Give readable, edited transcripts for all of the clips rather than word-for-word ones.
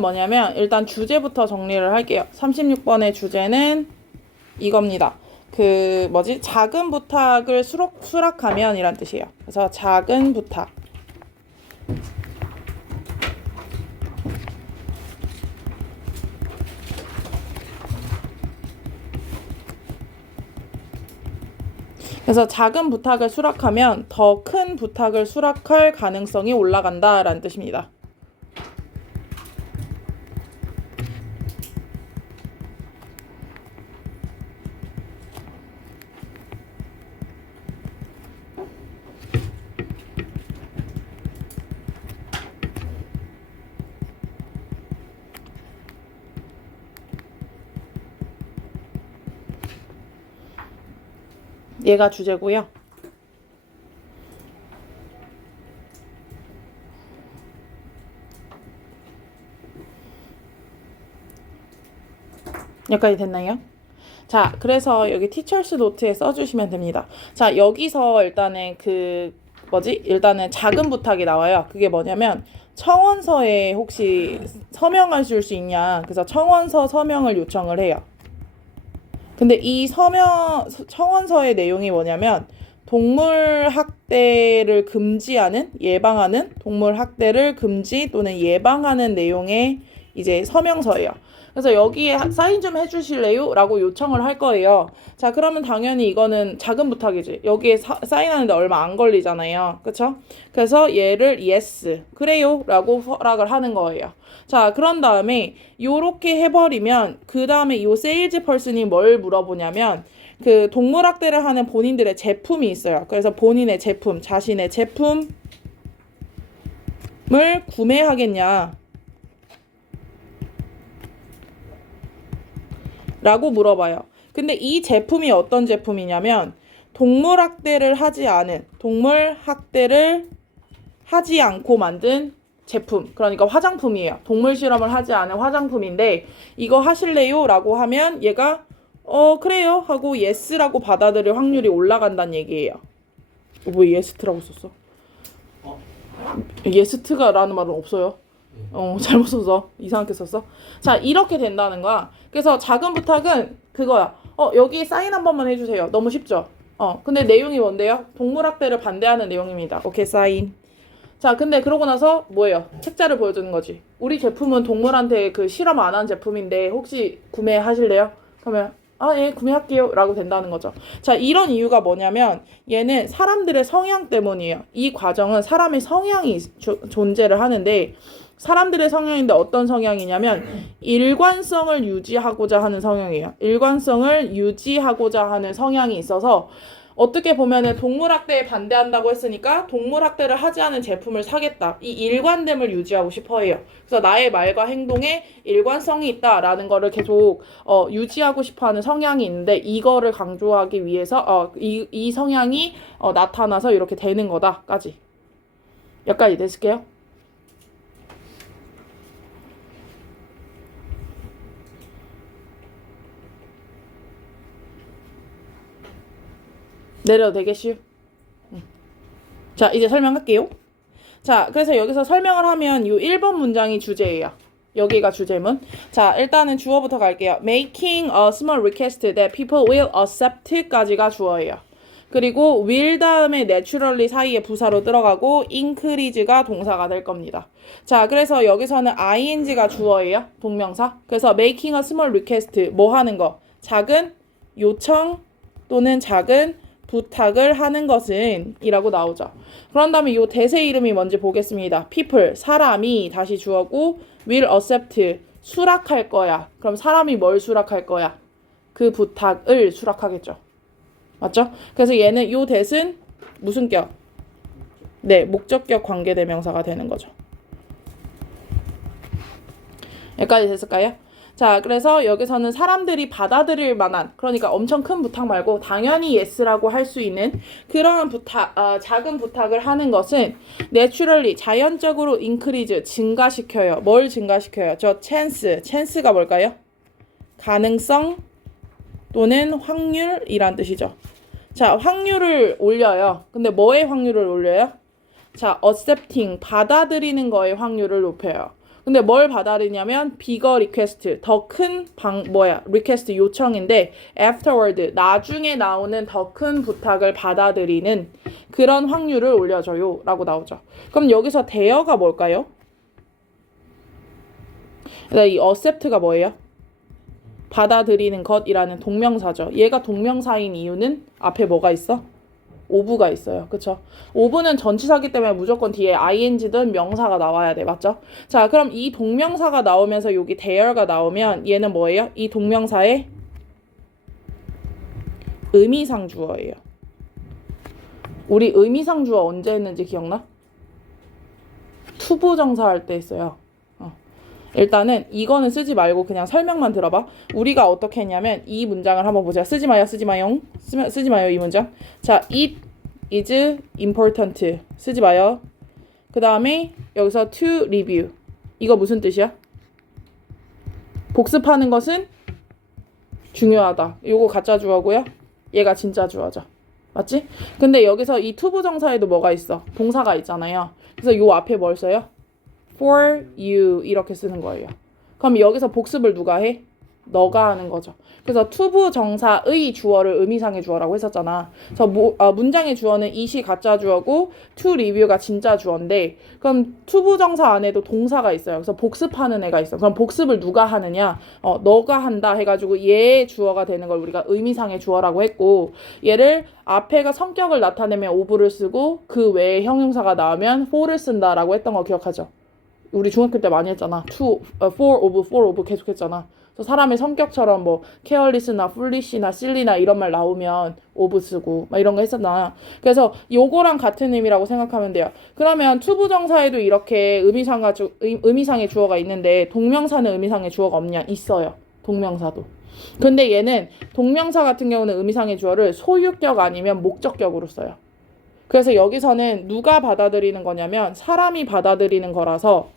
뭐냐면 일단 주제부터 정리를 할게요. 36번의 주제는 이겁니다. 작은 부탁을 수락하면 이란 뜻이에요. 그래서 작은 부탁. 그래서 작은 부탁을 수락하면 더 큰 부탁을 수락할 가능성이 올라간다 라는 뜻입니다. 얘가 주제고요. 여기까지 됐나요? 자, 그래서 여기 티처스 노트에 써주시면 됩니다. 자, 여기서 일단은 일단은 작은 부탁이 나와요. 그게 뭐냐면 청원서에 혹시 서명하실 수 있냐. 그래서 청원서 서명을 요청을 해요. 근데 이 청원서의 내용이 뭐냐면 동물 학대를 예방하는 동물 학대를 금지 또는 예방하는 내용의 이제 서명서예요. 그래서 여기에 사인 좀 해주실래요? 라고 요청을 할 거예요. 자, 그러면 당연히 이거는 작은 부탁이지. 여기에 사인하는데 얼마 안 걸리잖아요. 그쵸? 그래서 얘를 yes, 그래요 라고 허락을 하는 거예요. 자, 그런 다음에 요렇게 해버리면 그 다음에 요 세일즈 펄슨이 뭘 물어보냐면 그 동물학대를 하는 본인들의 제품이 있어요. 그래서 본인의 제품, 자신의 제품을 구매하겠냐 라고 물어봐요. 근데 이 제품이 어떤 제품이냐면 동물 학대를 하지 않고 만든 제품, 그러니까 화장품이에요. 동물 실험을 하지 않은 화장품인데 이거 하실래요? 라고 하면 얘가 그래요 하고 예스라고 받아들일 확률이 올라간다는 얘기예요. 왜 예스트라고 썼어? 예스트가 라는 말은 없어요. 잘못 썼어. 이상하게 썼어. 자, 이렇게 된다는 거야. 그래서 작은 부탁은 그거야. 여기 사인 한 번만 해주세요. 너무 쉽죠? 근데 내용이 뭔데요? 동물학대를 반대하는 내용입니다. 오케이, 사인. 자, 근데 그러고 나서 뭐예요? 책자를 보여주는 거지. 우리 제품은 동물한테 실험 안 한 제품인데 혹시 구매하실래요? 그러면 예, 구매할게요 라고 된다는 거죠. 자, 이런 이유가 뭐냐면 얘는 사람들의 성향 때문이에요. 이 과정은 사람의 성향이 존재를 하는데 사람들의 성향인데 어떤 성향이냐면 일관성을 유지하고자 하는 성향이에요. 일관성을 유지하고자 하는 성향이 있어서 어떻게 보면은 동물학대에 반대한다고 했으니까 동물학대를 하지 않은 제품을 사겠다. 이 일관됨을 유지하고 싶어 해요. 그래서 나의 말과 행동에 일관성이 있다라는 거를 계속 유지하고 싶어 하는 성향이 있는데 이거를 강조하기 위해서 이 성향이 나타나서 이렇게 되는 거다까지. 여기까지 됐을게요. 내려도 되겠슈? 자, 이제 설명할게요. 자, 그래서 여기서 설명을 하면 이 1번 문장이 주제예요. 여기가 주제문. 자, 일단은 주어부터 갈게요. Making a small request that people will accept까지가 주어예요. 그리고 will 다음에 naturally 사이에 부사로 들어가고 increase가 동사가 될 겁니다. 자, 그래서 여기서는 ing가 주어예요. 동명사. 그래서 making a small request 뭐 하는 거? 작은 요청 또는 작은 부탁을 하는 것은 이라고 나오죠. 그런 다음에 이 대세 이름이 뭔지 보겠습니다. people, 사람이 다시 주어고 will accept, 수락할 거야. 그럼 사람이 뭘 수락할 거야? 그 부탁을 수락하겠죠. 맞죠? 그래서 얘는 이 대신 무슨 격? 네, 목적격 관계대명사가 되는 거죠. 여기까지 됐을까요? 자, 그래서 여기서는 사람들이 받아들일 만한, 그러니까 엄청 큰 부탁 말고 당연히 yes라고 할 수 있는 그러한 작은 부탁을 하는 것은 naturally, 자연적으로 increase, 증가시켜요. 뭘 증가시켜요? 저 chance가 뭘까요? 가능성 또는 확률이란 뜻이죠. 자, 확률을 올려요. 근데 뭐의 확률을 올려요? 자, accepting, 받아들이는 거의 확률을 높여요. 근데 뭘 받아들이냐면 bigger request, 더 큰 request 요청인데 afterward, 나중에 나오는 더 큰 부탁을 받아들이는 그런 확률을 올려줘요 라고 나오죠. 그럼 여기서 대여가 뭘까요? 그러니까 이 accept가 뭐예요? 받아들이는 것이라는 동명사죠. 얘가 동명사인 이유는 앞에 뭐가 있어? 오브가 있어요. 그쵸? 오브는 전치사기 때문에 무조건 뒤에 ing든 명사가 나와야 돼. 맞죠? 자, 그럼 이 동명사가 나오면서 여기 there가 나오면 얘는 뭐예요? 이 동명사의 의미상 주어예요. 우리 의미상 주어 언제 했는지 기억나? 투부정사 할 때 했어요. 일단은 이거는 쓰지 말고 그냥 설명만 들어봐. 우리가 어떻게 했냐면 이 문장을 한번 보자. 쓰지 마요. 쓰지 마요. 쓰지 마요. 이 문장. 자, it is important. 쓰지 마요. 그 다음에 여기서 to review. 이거 무슨 뜻이야? 복습하는 것은 중요하다. 요거 가짜 주어고요. 얘가 진짜 주어죠. 맞지? 근데 여기서 이 투부정사에도 뭐가 있어? 동사가 있잖아요. 그래서 요 앞에 뭘 써요? for you 이렇게 쓰는 거예요. 그럼 여기서 복습을 누가 해? 너가 하는 거죠. 그래서 투부정사의 주어를 의미상의 주어라고 했었잖아. 그래서 문장의 주어는 it이 가짜 주어고 to review가 진짜 주어인데 그럼 투부정사 안에도 동사가 있어요. 그래서 복습하는 애가 있어. 그럼 복습을 누가 하느냐? 너가 한다 해가지고 얘의 주어가 되는 걸 우리가 의미상의 주어라고 했고 얘를 앞에가 성격을 나타내면 ove를 쓰고 그 외에 형용사가 나오면 for를 쓴다라고 했던 거 기억하죠? 우리 중학교 때 많이 했잖아. for of 계속 했잖아. 그래서 사람의 성격처럼 뭐 careless나 foolish나 silly나 이런 말 나오면 of 쓰고 막 이런 거 했었나. 그래서 요거랑 같은 의미라고 생각하면 돼요. 그러면 투부정사에도 이렇게 의미상의 주어가 있는데 동명사는 의미상의 주어가 없냐? 있어요. 동명사도. 근데 얘는 동명사 같은 경우는 의미상의 주어를 소유격 아니면 목적격으로 써요. 그래서 여기서는 누가 받아들이는 거냐면 사람이 받아들이는 거라서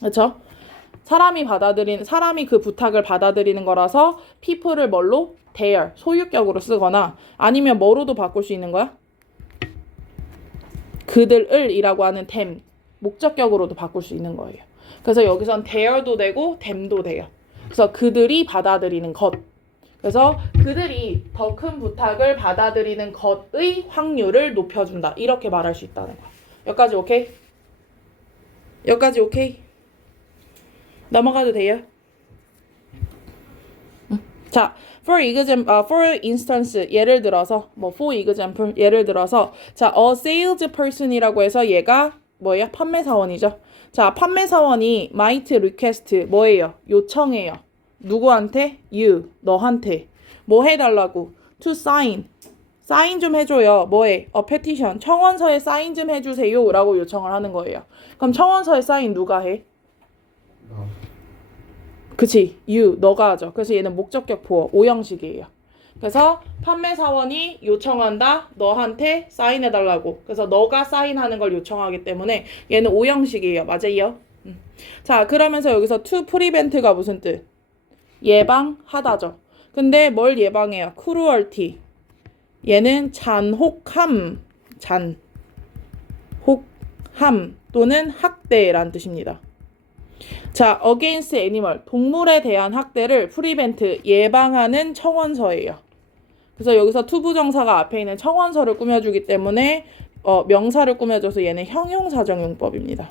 그렇죠? 사람이 그 부탁을 받아들이는 거라서 people을 뭘로? their, 소유격으로 쓰거나 아니면 뭐로도 바꿀 수 있는 거야? 그들을 이라고 하는 them, 목적격으로도 바꿀 수 있는 거예요. 그래서 여기선 their도 되고 them도 돼요. 그래서 그들이 받아들이는 것. 그래서 그들이 더 큰 부탁을 받아들이는 것의 확률을 높여준다. 이렇게 말할 수 있다는 거야. 여기까지 오케이? 여기까지 오케이? 넘어가도 돼요? 자, for instance, 예를 들어서, for example, 예를 들어서, 자, a salesperson이라고 해서 얘가 뭐예요? 판매사원이죠. 자, 판매사원이 might request, 뭐예요? 요청해요. 누구한테? you, 너한테. 뭐 해달라고? to sign 좀 해줘요. 뭐해? petition, 청원서에 사인 좀 해주세요 라고 요청을 하는 거예요. 그럼 청원서에 사인 누가 해? 그치, you, 너가 하죠. 그래서 얘는 목적격 보어, 오형식이에요. 그래서 판매사원이 요청한다, 너한테 사인해달라고. 그래서 너가 사인하는 걸 요청하기 때문에 얘는 오형식이에요. 맞아요? 자, 그러면서 여기서 to prevent가 무슨 뜻? 예방하다죠. 근데 뭘 예방해요? cruelty. 얘는 잔혹함 또는 학대란 뜻입니다. 자, against animal, 동물에 대한 학대를 prevent, 예방하는 청원서예요. 그래서 여기서 투부정사가 앞에 있는 청원서를 꾸며주기 때문에 명사를 꾸며줘서 얘는 형용사정용법입니다.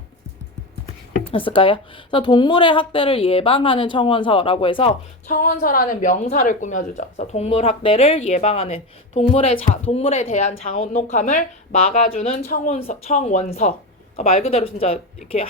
됐을까요? 그래서 동물의 학대를 예방하는 청원서라고 해서 청원서라는 명사를 꾸며주죠. 그래서 동물 학대를 예방하는 동물에 대한 잔혹함을 막아주는 청원서. 그러니까 말 그대로 진짜 이렇게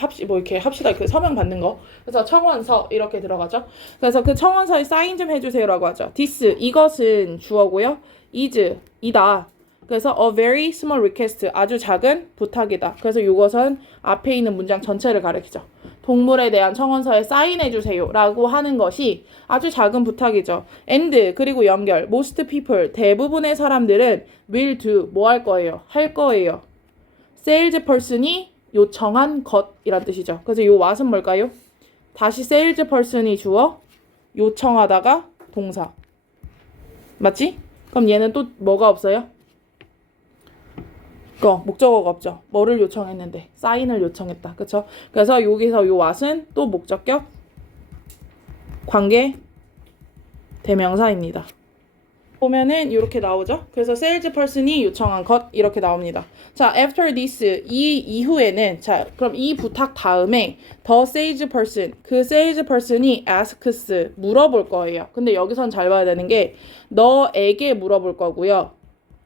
합시다 그 서명 받는 거. 그래서 청원서 이렇게 들어가죠. 그래서 그 청원서에 사인 좀 해주세요라고 하죠. this 이것은 주어고요. is 이다. 그래서 a very small request 아주 작은 부탁이다. 그래서 이것은 앞에 있는 문장 전체를 가리키죠. 동물에 대한 청원서에 사인해주세요 라고 하는 것이 아주 작은 부탁이죠. and 그리고 연결 most people 대부분의 사람들은 will do 뭐 할 거예요? 할 거예요. salesperson이 요청한 것이란 뜻이죠. 그래서 이 what은 뭘까요? 다시 salesperson이 주어 요청하다가 동사. 맞지? 그럼 얘는 또 뭐가 없어요? 목적어가 없죠. 뭐를 요청했는데 사인을 요청했다. 그쵸? 그래서 여기서 요 what은 또 목적격 관계 대명사입니다. 보면은 이렇게 나오죠. 그래서 salesperson이 요청한 것 이렇게 나옵니다. 자, after this 이 이후에는 자, 그럼 이 부탁 다음에 the salesperson 그 salesperson이 asks 물어볼 거예요. 근데 여기선 잘 봐야 되는 게 너에게 물어볼 거고요.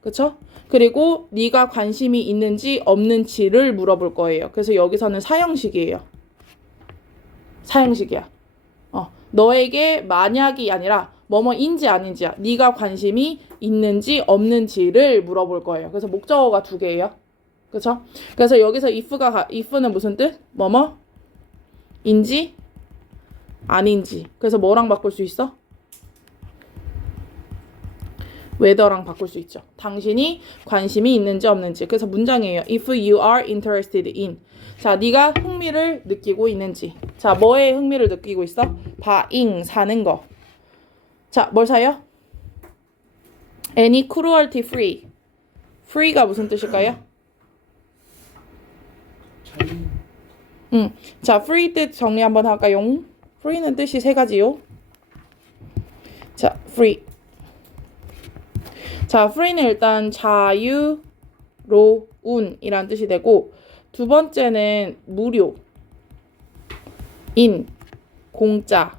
그쵸? 그리고 네가 관심이 있는지 없는지를 물어볼 거예요. 그래서 여기서는 사형식이에요. 사형식이야. 너에게 만약이 아니라 뭐뭐인지 아닌지야. 네가 관심이 있는지 없는지를 물어볼 거예요. 그래서 목적어가 두 개예요. 그쵸? 그래서 여기서 if는 무슨 뜻? 뭐뭐인지 아닌지. 그래서 뭐랑 바꿀 수 있어? whether랑 바꿀 수 있죠. 당신이 관심이 있는지 없는지. 그래서 문장이에요. If you are interested in. 자, 네가 흥미를 느끼고 있는지. 자, 뭐에 흥미를 느끼고 있어? buying, 사는 거. 자, 뭘 사요? Any cruelty free. free가 무슨 뜻일까요? 자, free 뜻 정리 한번 할까요? free는 뜻이 세 가지요. 자, free. 자, free는 일단 자유로운이란 뜻이 되고 두 번째는 무료, 인, 공짜,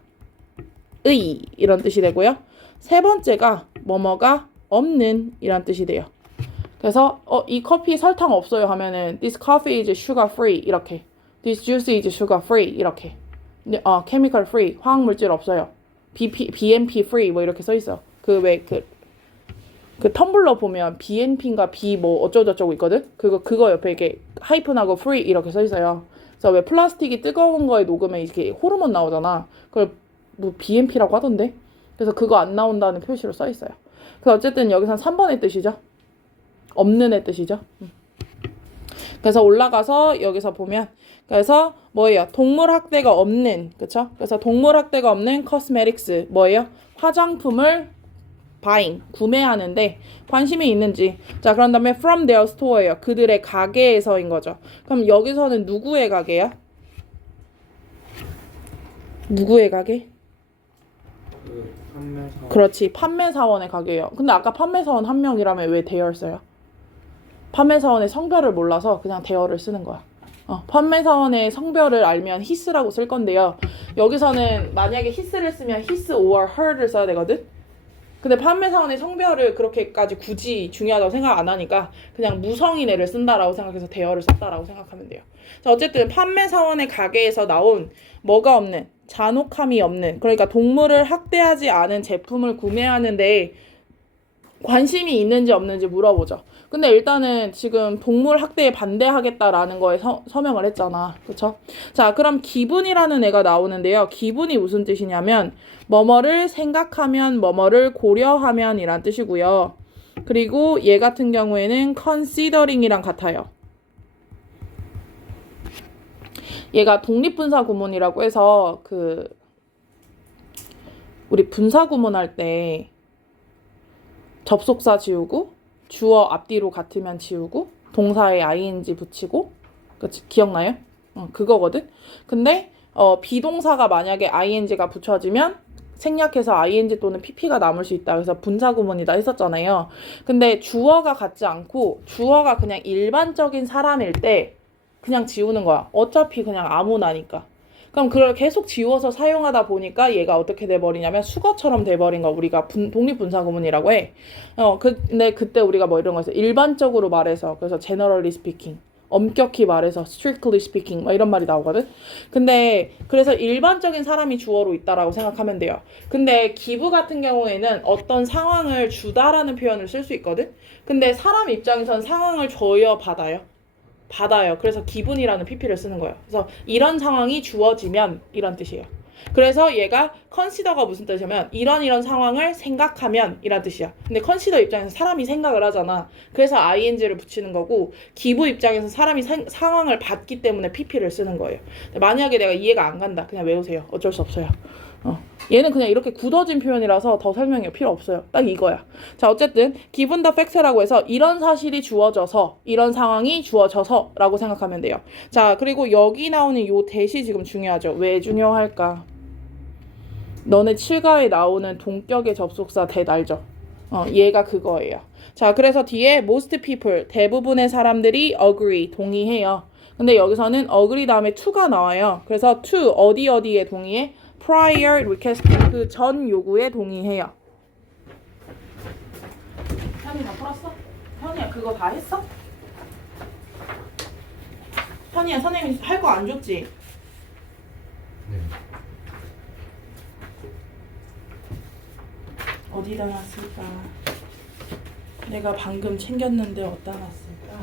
의 이런 뜻이 되고요. 세 번째가 뭐뭐가 없는 이란 뜻이 돼요. 그래서 이 커피 설탕 없어요 하면은 this coffee is sugar free 이렇게 this juice is sugar free 이렇게 chemical free 화학물질 없어요. BNP free 뭐 이렇게 써 있어. 그 텀블러 보면 BNP인가 B 뭐 어쩌고저쩌고 있거든? 그거 옆에 이렇게 하이픈하고 free 이렇게 써 있어요. 그래서 왜 플라스틱이 뜨거운 거에 녹으면 이렇게 호르몬 나오잖아. 그걸 뭐 BNP라고 하던데? 그래서 그거 안 나온다는 표시로 써 있어요. 그래서 어쨌든 여기선 3번의 뜻이죠. 없는 의 뜻이죠. 그래서 올라가서 여기서 보면 그래서 뭐예요? 동물 학대가 없는 그쵸? 그래서 동물 학대가 없는 cosmetics 뭐예요? 화장품을 buying 구매하는데 관심이 있는지. 자, 그런 다음에 from their store예요. 그들의 가게에서인 거죠. 그럼 여기서는 누구의 가게야? 누구의 가게? 판매사원. 그렇지, 판매사원의 가게예요. 근데 아까 판매사원 한 명이라면 왜 대여를 써요? 판매사원의 성별을 몰라서 그냥 대여를 쓰는 거야. 판매사원의 성별을 알면 his라고 쓸 건데요. 여기서는 만약에 his를 쓰면 his or her를 써야 되거든? 근데 판매사원의 성별을 그렇게까지 굳이 중요하다고 생각 안 하니까 그냥 무성인 애를 쓴다라고 생각해서 대여를 썼다라고 생각하면 돼요. 자, 어쨌든 판매사원의 가게에서 나온 뭐가 없는, 잔혹함이 없는, 그러니까 동물을 학대하지 않은 제품을 구매하는데 관심이 있는지 없는지 물어보죠. 근데 일단은 지금 동물 학대에 반대하겠다라는 거에 서명을 했잖아. 그쵸? 자, 그럼 기분이라는 애가 나오는데요. 기분이 무슨 뜻이냐면 뭐뭐를 생각하면, 뭐뭐를 고려하면 이란 뜻이고요. 그리고 얘 같은 경우에는 considering이랑 같아요. 얘가 독립분사 구문이라고 해서 우리 분사 구문할 때 접속사 지우고 주어 앞뒤로 같으면 지우고 동사에 ing 붙이고 그치? 기억나요? 그거거든. 근데 비동사가 만약에 ing가 붙여지면 생략해서 ing 또는 pp가 남을 수 있다. 그래서 분사 구문이다 했었잖아요. 근데 주어가 같지 않고 주어가 그냥 일반적인 사람일 때 그냥 지우는 거야. 어차피 그냥 아무나니까. 그럼 그걸 계속 지워서 사용하다 보니까 얘가 어떻게 돼버리냐면 수거처럼 돼버린 거 우리가 독립분사 구문이라고 해. 근데 그때 우리가 뭐 이런 거 있어. 일반적으로 말해서 그래서 generally speaking, 엄격히 말해서 strictly speaking 뭐 이런 말이 나오거든. 근데 그래서 일반적인 사람이 주어로 있다라고 생각하면 돼요. 근데 give 같은 경우에는 어떤 상황을 주다라는 표현을 쓸 수 있거든. 근데 사람 입장에선 상황을 줘요, 받아요? 받아요. 그래서 기분이라는 pp를 쓰는 거예요. 그래서 이런 상황이 주어지면 이런 뜻이에요. 그래서 얘가 consider가 무슨 뜻이냐면 이런 상황을 생각하면 이란 뜻이야. 근데 consider 입장에서 사람이 생각을 하잖아. 그래서 ing를 붙이는 거고 give 입장에서 사람이 상황을 받기 때문에 pp를 쓰는 거예요. 만약에 내가 이해가 안 간다. 그냥 외우세요. 어쩔 수 없어요. 얘는 그냥 이렇게 굳어진 표현이라서 더 설명이 필요 없어요. 딱 이거야. 자, 어쨌든 given the fact라고 해서 이런 사실이 주어져서, 이런 상황이 주어져서 라고 생각하면 돼요. 자, 그리고 여기 나오는 요 대시 지금 중요하죠. 왜 중요할까? 너네 7가에 나오는 동격의 접속사 that 알죠? 얘가 그거예요. 자, 그래서 뒤에 most people, 대부분의 사람들이 agree, 동의해요. 근데 여기서는 agree 다음에 to가 나와요. 그래서 to 어디에 동의해? prior request, 그 전 요구에 동의해요. 현이 다 풀었어? 현이야 그거 다 했어? 현이야 선생님이 할 거 안 줬지? 네. 어디다 놨을까? 내가 방금 챙겼는데 어디다 놨을까?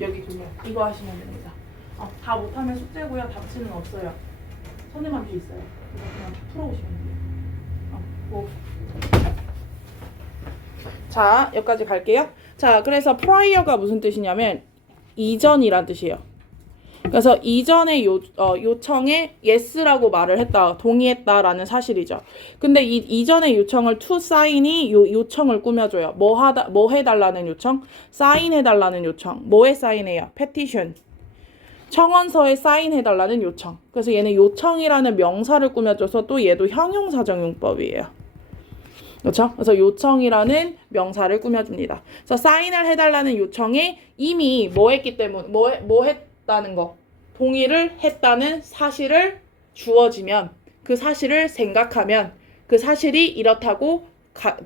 여기 돌려. 이거 하시면 됩니다. 다 못하면 숙제고요. 답지는 없어요. 선생님한테 있어요. 이거 그냥 풀어오시면 돼요. 뭐. 자, 여기까지 갈게요. 자, 그래서 prior가 무슨 뜻이냐면 이전이란 뜻이에요. 그래서 이전의 요청에 yes라고 말을 했다, 동의했다라는 사실이죠. 근데 이 이전의 요청을 to sign이 요청을 꾸며줘요. 뭐 해달라는 요청? 사인해달라는 요청. 뭐에 사인해요? petition. 청원서에 사인해달라는 요청. 그래서 얘는 요청이라는 명사를 꾸며줘서 또 얘도 형용사정용법이에요. 그렇죠? 그래서 요청이라는 명사를 꾸며줍니다. 그래서 사인을 해달라는 요청에 이미 뭐 했기 때문에 뭐 했다는 거, 동의를 했다는 사실을 주어지면, 그 사실을 생각하면, 그 사실이 이렇다고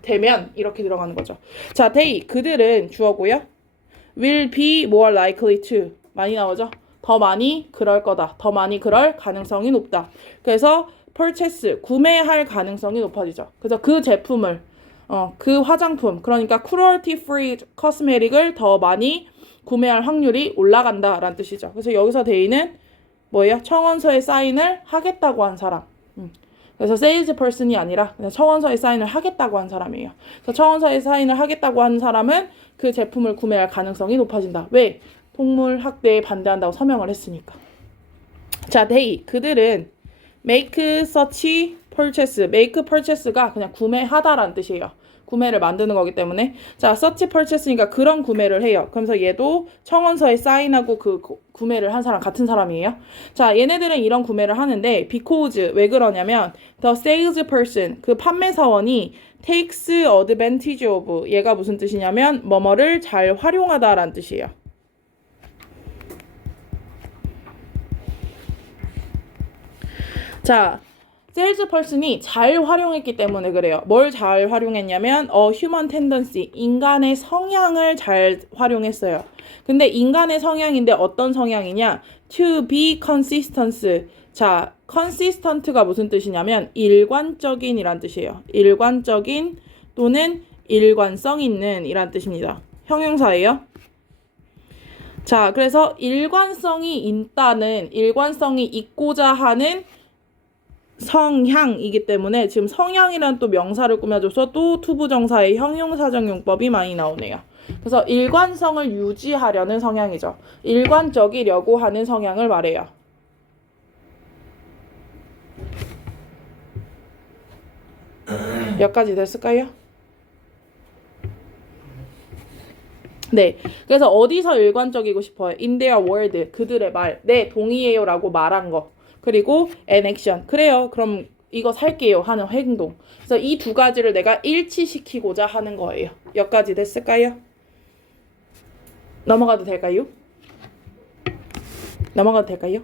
되면 이렇게 들어가는 거죠. 자, they 그들은 주어고요. will be more likely to 많이 나오죠? 더 많이 그럴 거다. 더 많이 그럴 가능성이 높다. 그래서 purchase 구매할 가능성이 높아지죠. 그래서 그 제품을 그 화장품, 그러니까 cruelty free cosmetic을 더 많이 구매할 확률이 올라간다라는 뜻이죠. 그래서 여기서 대의는 뭐예요? 청원서에 사인을 하겠다고 한 사람. 그래서 salesperson이 아니라 그냥 청원서에 사인을 하겠다고 한 사람이에요. 그래서 청원서에 사인을 하겠다고 한 사람은 그 제품을 구매할 가능성이 높아진다. 왜? 동물 학대에 반대한다고 서명을 했으니까. 자, they 그들은 make such purchase, make purchase가 그냥 구매하다라는 뜻이에요. 구매를 만드는 거기 때문에. 자, such purchase니까 그런 구매를 해요. 그러면서 얘도 청원서에 사인하고 그 구매를 한 사람 같은 사람이에요. 자, 얘네들은 이런 구매를 하는데 because 왜 그러냐면 the salesperson 그 판매사원이 takes advantage of 얘가 무슨 뜻이냐면 뭐뭐를 잘 활용하다라는 뜻이에요. 자, salesperson이 잘 활용했기 때문에 그래요. 뭘 잘 활용했냐면 human tendency, 인간의 성향을 잘 활용했어요. 근데 인간의 성향인데 어떤 성향이냐? to be consistent. 자, consistent가 무슨 뜻이냐면 일관적인이란 뜻이에요. 일관적인 또는 일관성 있는 이란 뜻입니다. 형용사예요. 자, 그래서 일관성이 있고자 하는 성향이기 때문에 지금 성향이란 또 명사를 꾸며줘서 또 투부정사의 형용사정용법이 많이 나오네요. 그래서 일관성을 유지하려는 성향이죠. 일관적이려고 하는 성향을 말해요. 여기까지 됐을까요? 네, 그래서 어디서 일관적이고 싶어요? In their word, 그들의 말, 네, 동의해요 라고 말한 거. 그리고 an action, 그래요, 그럼 이거 살게요 하는 행동. 그래서 이 두 가지를 내가 일치시키고자 하는 거예요. 여기까지 됐을까요? 넘어가도 될까요? 넘어가도 될까요?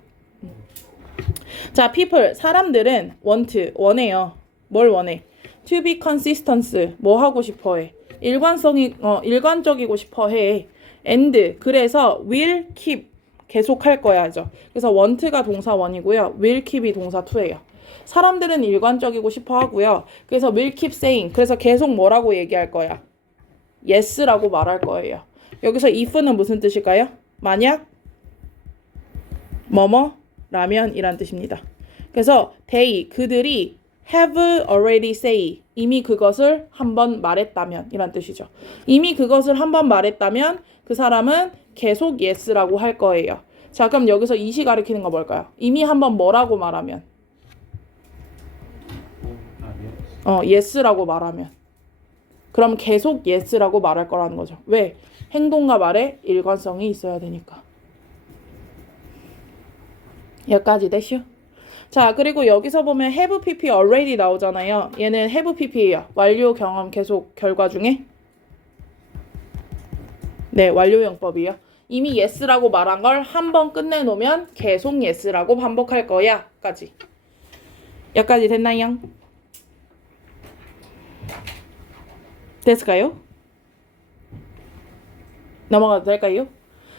자, people, 사람들은 원해요. 뭘 원해? To be consistent, 뭐 하고 싶어 해? 일관적이고 싶어 해. And, 그래서 will keep, 계속 할 거야죠. 그래서 want가 동사 원이고요. will keep이 동사 to예요. 사람들은 일관적이고 싶어 하고요. 그래서 will keep saying, 그래서 계속 뭐라고 얘기할 거야? yes라고 말할 거예요. 여기서 if는 무슨 뜻일까요? 만약 뭐뭐라면 이란 뜻입니다. 그래서 they, 그들이 have already say, 이미 그것을 한번 말했다면 이란 뜻이죠. 이미 그것을 한번 말했다면 그 사람은 계속 yes라고 할 거예요. 자, 그럼 여기서 이시 가리키는 거 뭘까요? 이미 한번 뭐라고 말하면? yes라고 말하면. 그럼 계속 yes라고 말할 거라는 거죠. 왜? 행동과 말에 일관성이 있어야 되니까. 여기까지 됐슈? 자, 그리고 여기서 보면 have pp already 나오잖아요. 얘는 have pp예요. 완료 경험 계속 결과 중에 네, 완료 용법이에요. 이미 yes라고 말한 걸 한 번 끝내놓으면 계속 yes라고 반복할 거야. 까지. 여기까지 됐나요? 됐을까요? 넘어가도 될까요?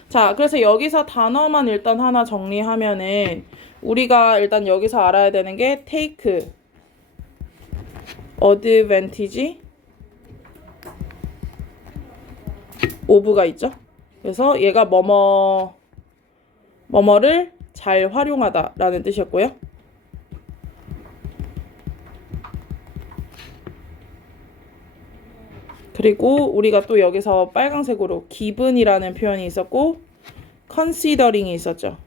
자, 그래서 여기서 단어만 일단 하나 정리하면은 우리가 일단 여기서 알아야 되는 게 take, advantage, of가 있죠. 그래서 얘가 뭐뭐를 잘 활용하다라는 뜻이었고요. 그리고 우리가 또 여기서 빨강색으로 given이라는 표현이 있었고 considering이 있었죠.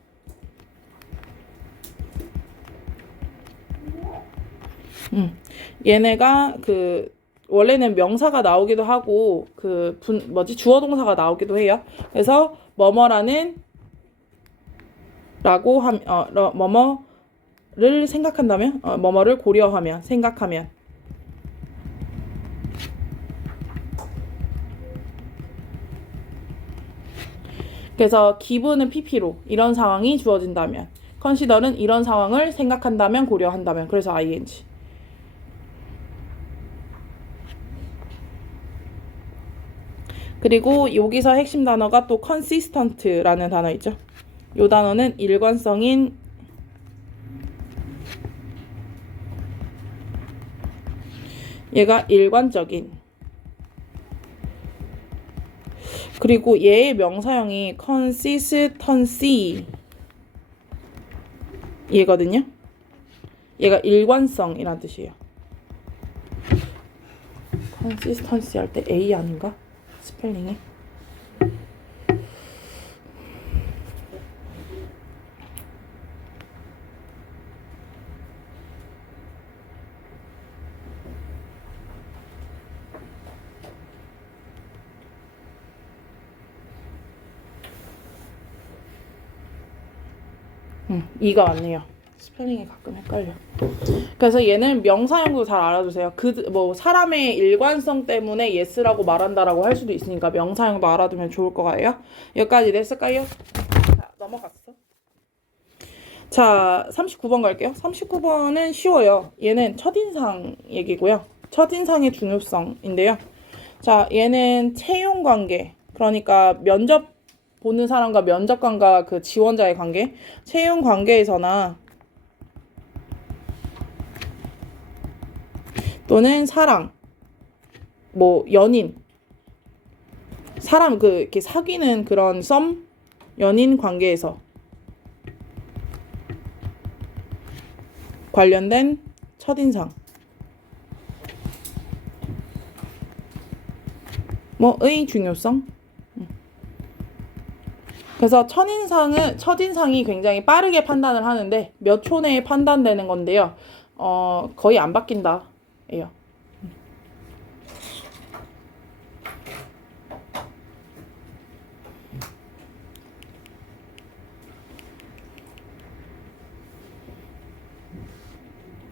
얘네가 원래는 명사가 나오기도 하고 주어 동사가 나오기도 해요. 그래서 뭐뭐라는 라고 뭐뭐를 생각한다면 뭐뭐를 고려하면 생각하면 그래서 given은 pp로 이런 상황이 주어진다면 consider는 이런 상황을 생각한다면 고려한다면 그래서 ing. 그리고 여기서 핵심 단어가 또 consistent라는 단어 있죠. 이 단어는 일관성인 얘가 일관적인 그리고 얘의 명사형이 consistency 얘거든요. 얘가 일관성이란 뜻이에요. consistency 할 때 A 아닌가? 스펠링이 이가 맞네요. 스펠링이 가끔 헷갈려. 그래서 얘는 명사형도 잘 알아두세요. 사람의 일관성 때문에 yes라고 말한다라고 할 수도 있으니까 명사형도 알아두면 좋을 것 같아요. 여기까지 됐을까요? 자, 넘어갔어. 자, 39번 갈게요. 39번은 쉬워요. 얘는 첫인상 얘기고요. 첫인상의 중요성인데요. 자, 얘는 채용 관계. 그러니까 면접 보는 사람과 면접관과 그 지원자의 관계, 채용 관계에서나 또는 사랑, 연인, 사람 이렇게 사귀는 그런 연인 관계에서 관련된 첫인상, 의 중요성. 그래서 첫인상이 굉장히 빠르게 판단을 하는데 몇 초 내에 판단되는 건데요. 거의 안 바뀐다. 예요.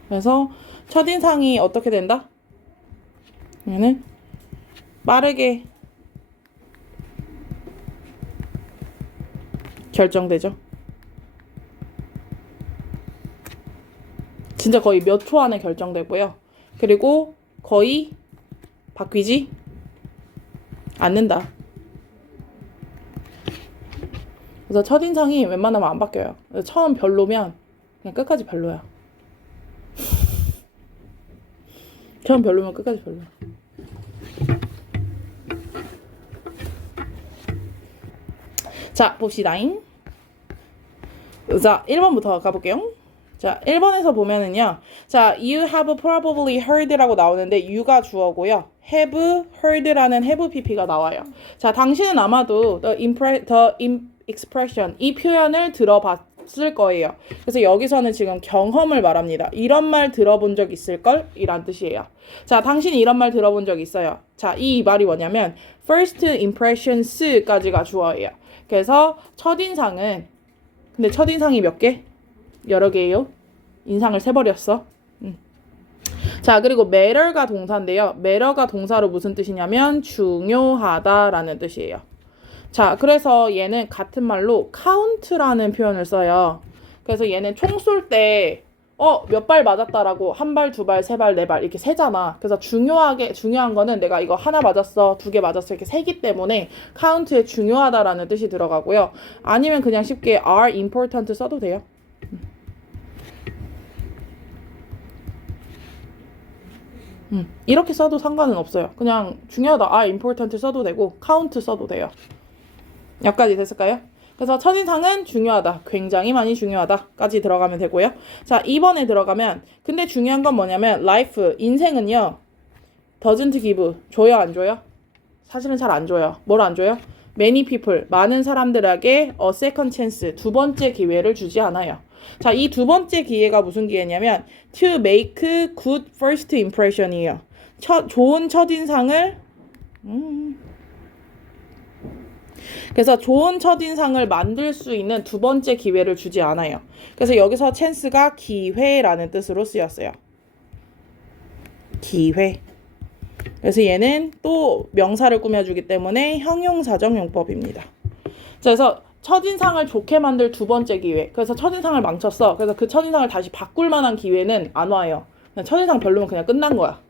그래서 첫인상이 어떻게 된다? 얘는 빠르게 결정되죠. 진짜 거의 몇 초 안에 결정되고요. 그리고 거의 바뀌지 않는다. 그래서 첫인상이 웬만하면 안 바뀌어요. 처음 별로면 그냥 끝까지 별로야. 처음 별로면 끝까지 별로야. 자, 봅시다잉. 자, 1번부터 가볼게요. 자, 1번에서 보면은요. 자, you have probably heard라고 나오는데 you가 주어고요. have heard라는 have pp가 나와요. 자, 당신은 아마도 the expression 이 표현을 없을 거예요. 그래서 여기서는 지금 경험을 말합니다. 이런 말 들어본 적 있을걸? 이란 뜻이에요. 자, 당신이 이런 말 들어본 적 있어요. 자, 이 말이 뭐냐면 first impressions까지가 주어예요. 그래서 첫인상은 근데 첫인상이 몇 개? 여러 개예요. 인상을 세버렸어. 자, 그리고 matter가 동사인데요. matter가 동사로 무슨 뜻이냐면 중요하다라는 뜻이에요. 자, 그래서 얘는 같은 말로 count라는 표현을 써요. 그래서 얘는 총 쏠 때 몇 발 맞았다라고 한 발, 두 발, 세 발, 네 발 이렇게 세잖아. 그래서 중요한 거는 내가 이거 하나 맞았어, 두 개 맞았어 이렇게 세기 때문에 count에 중요하다라는 뜻이 들어가고요. 아니면 그냥 쉽게 are important 써도 돼요. 이렇게 써도 상관은 없어요. 그냥 중요하다, are important 써도 되고 count 써도 돼요. 여기까지 됐을까요? 그래서 첫인상은 중요하다, 굉장히 많이 중요하다까지 들어가면 되고요. 자, 2번에 들어가면 근데 중요한 건 뭐냐면 life, 인생은요 doesn't give, 줘요 안 줘요? 사실은 잘 안 줘요. 뭘 안 줘요? many people, 많은 사람들에게 a second chance, 두 번째 기회를 주지 않아요. 자, 이 두 번째 기회가 무슨 기회냐면 to make good first impression이에요. 좋은 첫인상을 그래서 좋은 첫인상을 만들 수 있는 두 번째 기회를 주지 않아요. 그래서 여기서 chance가 기회라는 뜻으로 쓰였어요. 기회. 그래서 얘는 또 명사를 꾸며주기 때문에 형용사적 용법입니다. 그래서 첫인상을 좋게 만들 두 번째 기회. 그래서 첫인상을 망쳤어. 그래서 그 첫인상을 다시 바꿀 만한 기회는 안 와요. 그냥 첫인상 별로면 그냥 끝난 거야.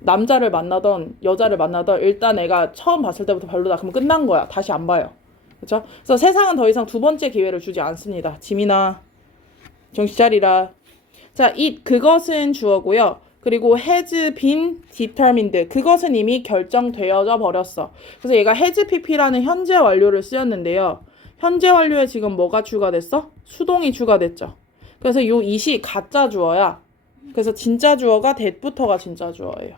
남자를 만나던 여자를 만나던 일단 애가 처음 봤을 때부터 별로다. 그럼 끝난 거야. 다시 안 봐요. 그렇죠? 그래서 세상은 더 이상 두 번째 기회를 주지 않습니다. 지민아, 정신 차리라. 자, 그것은 주어고요. 그리고 has been determined, 그것은 이미 결정되어져 버렸어. 그래서 얘가 has pp라는 현재 완료를 쓰였는데요. 현재 완료에 지금 뭐가 추가됐어? 수동이 추가됐죠. 그래서 요 it이 가짜 주어야. 그래서 진짜 주어가 that부터가 진짜 주어예요.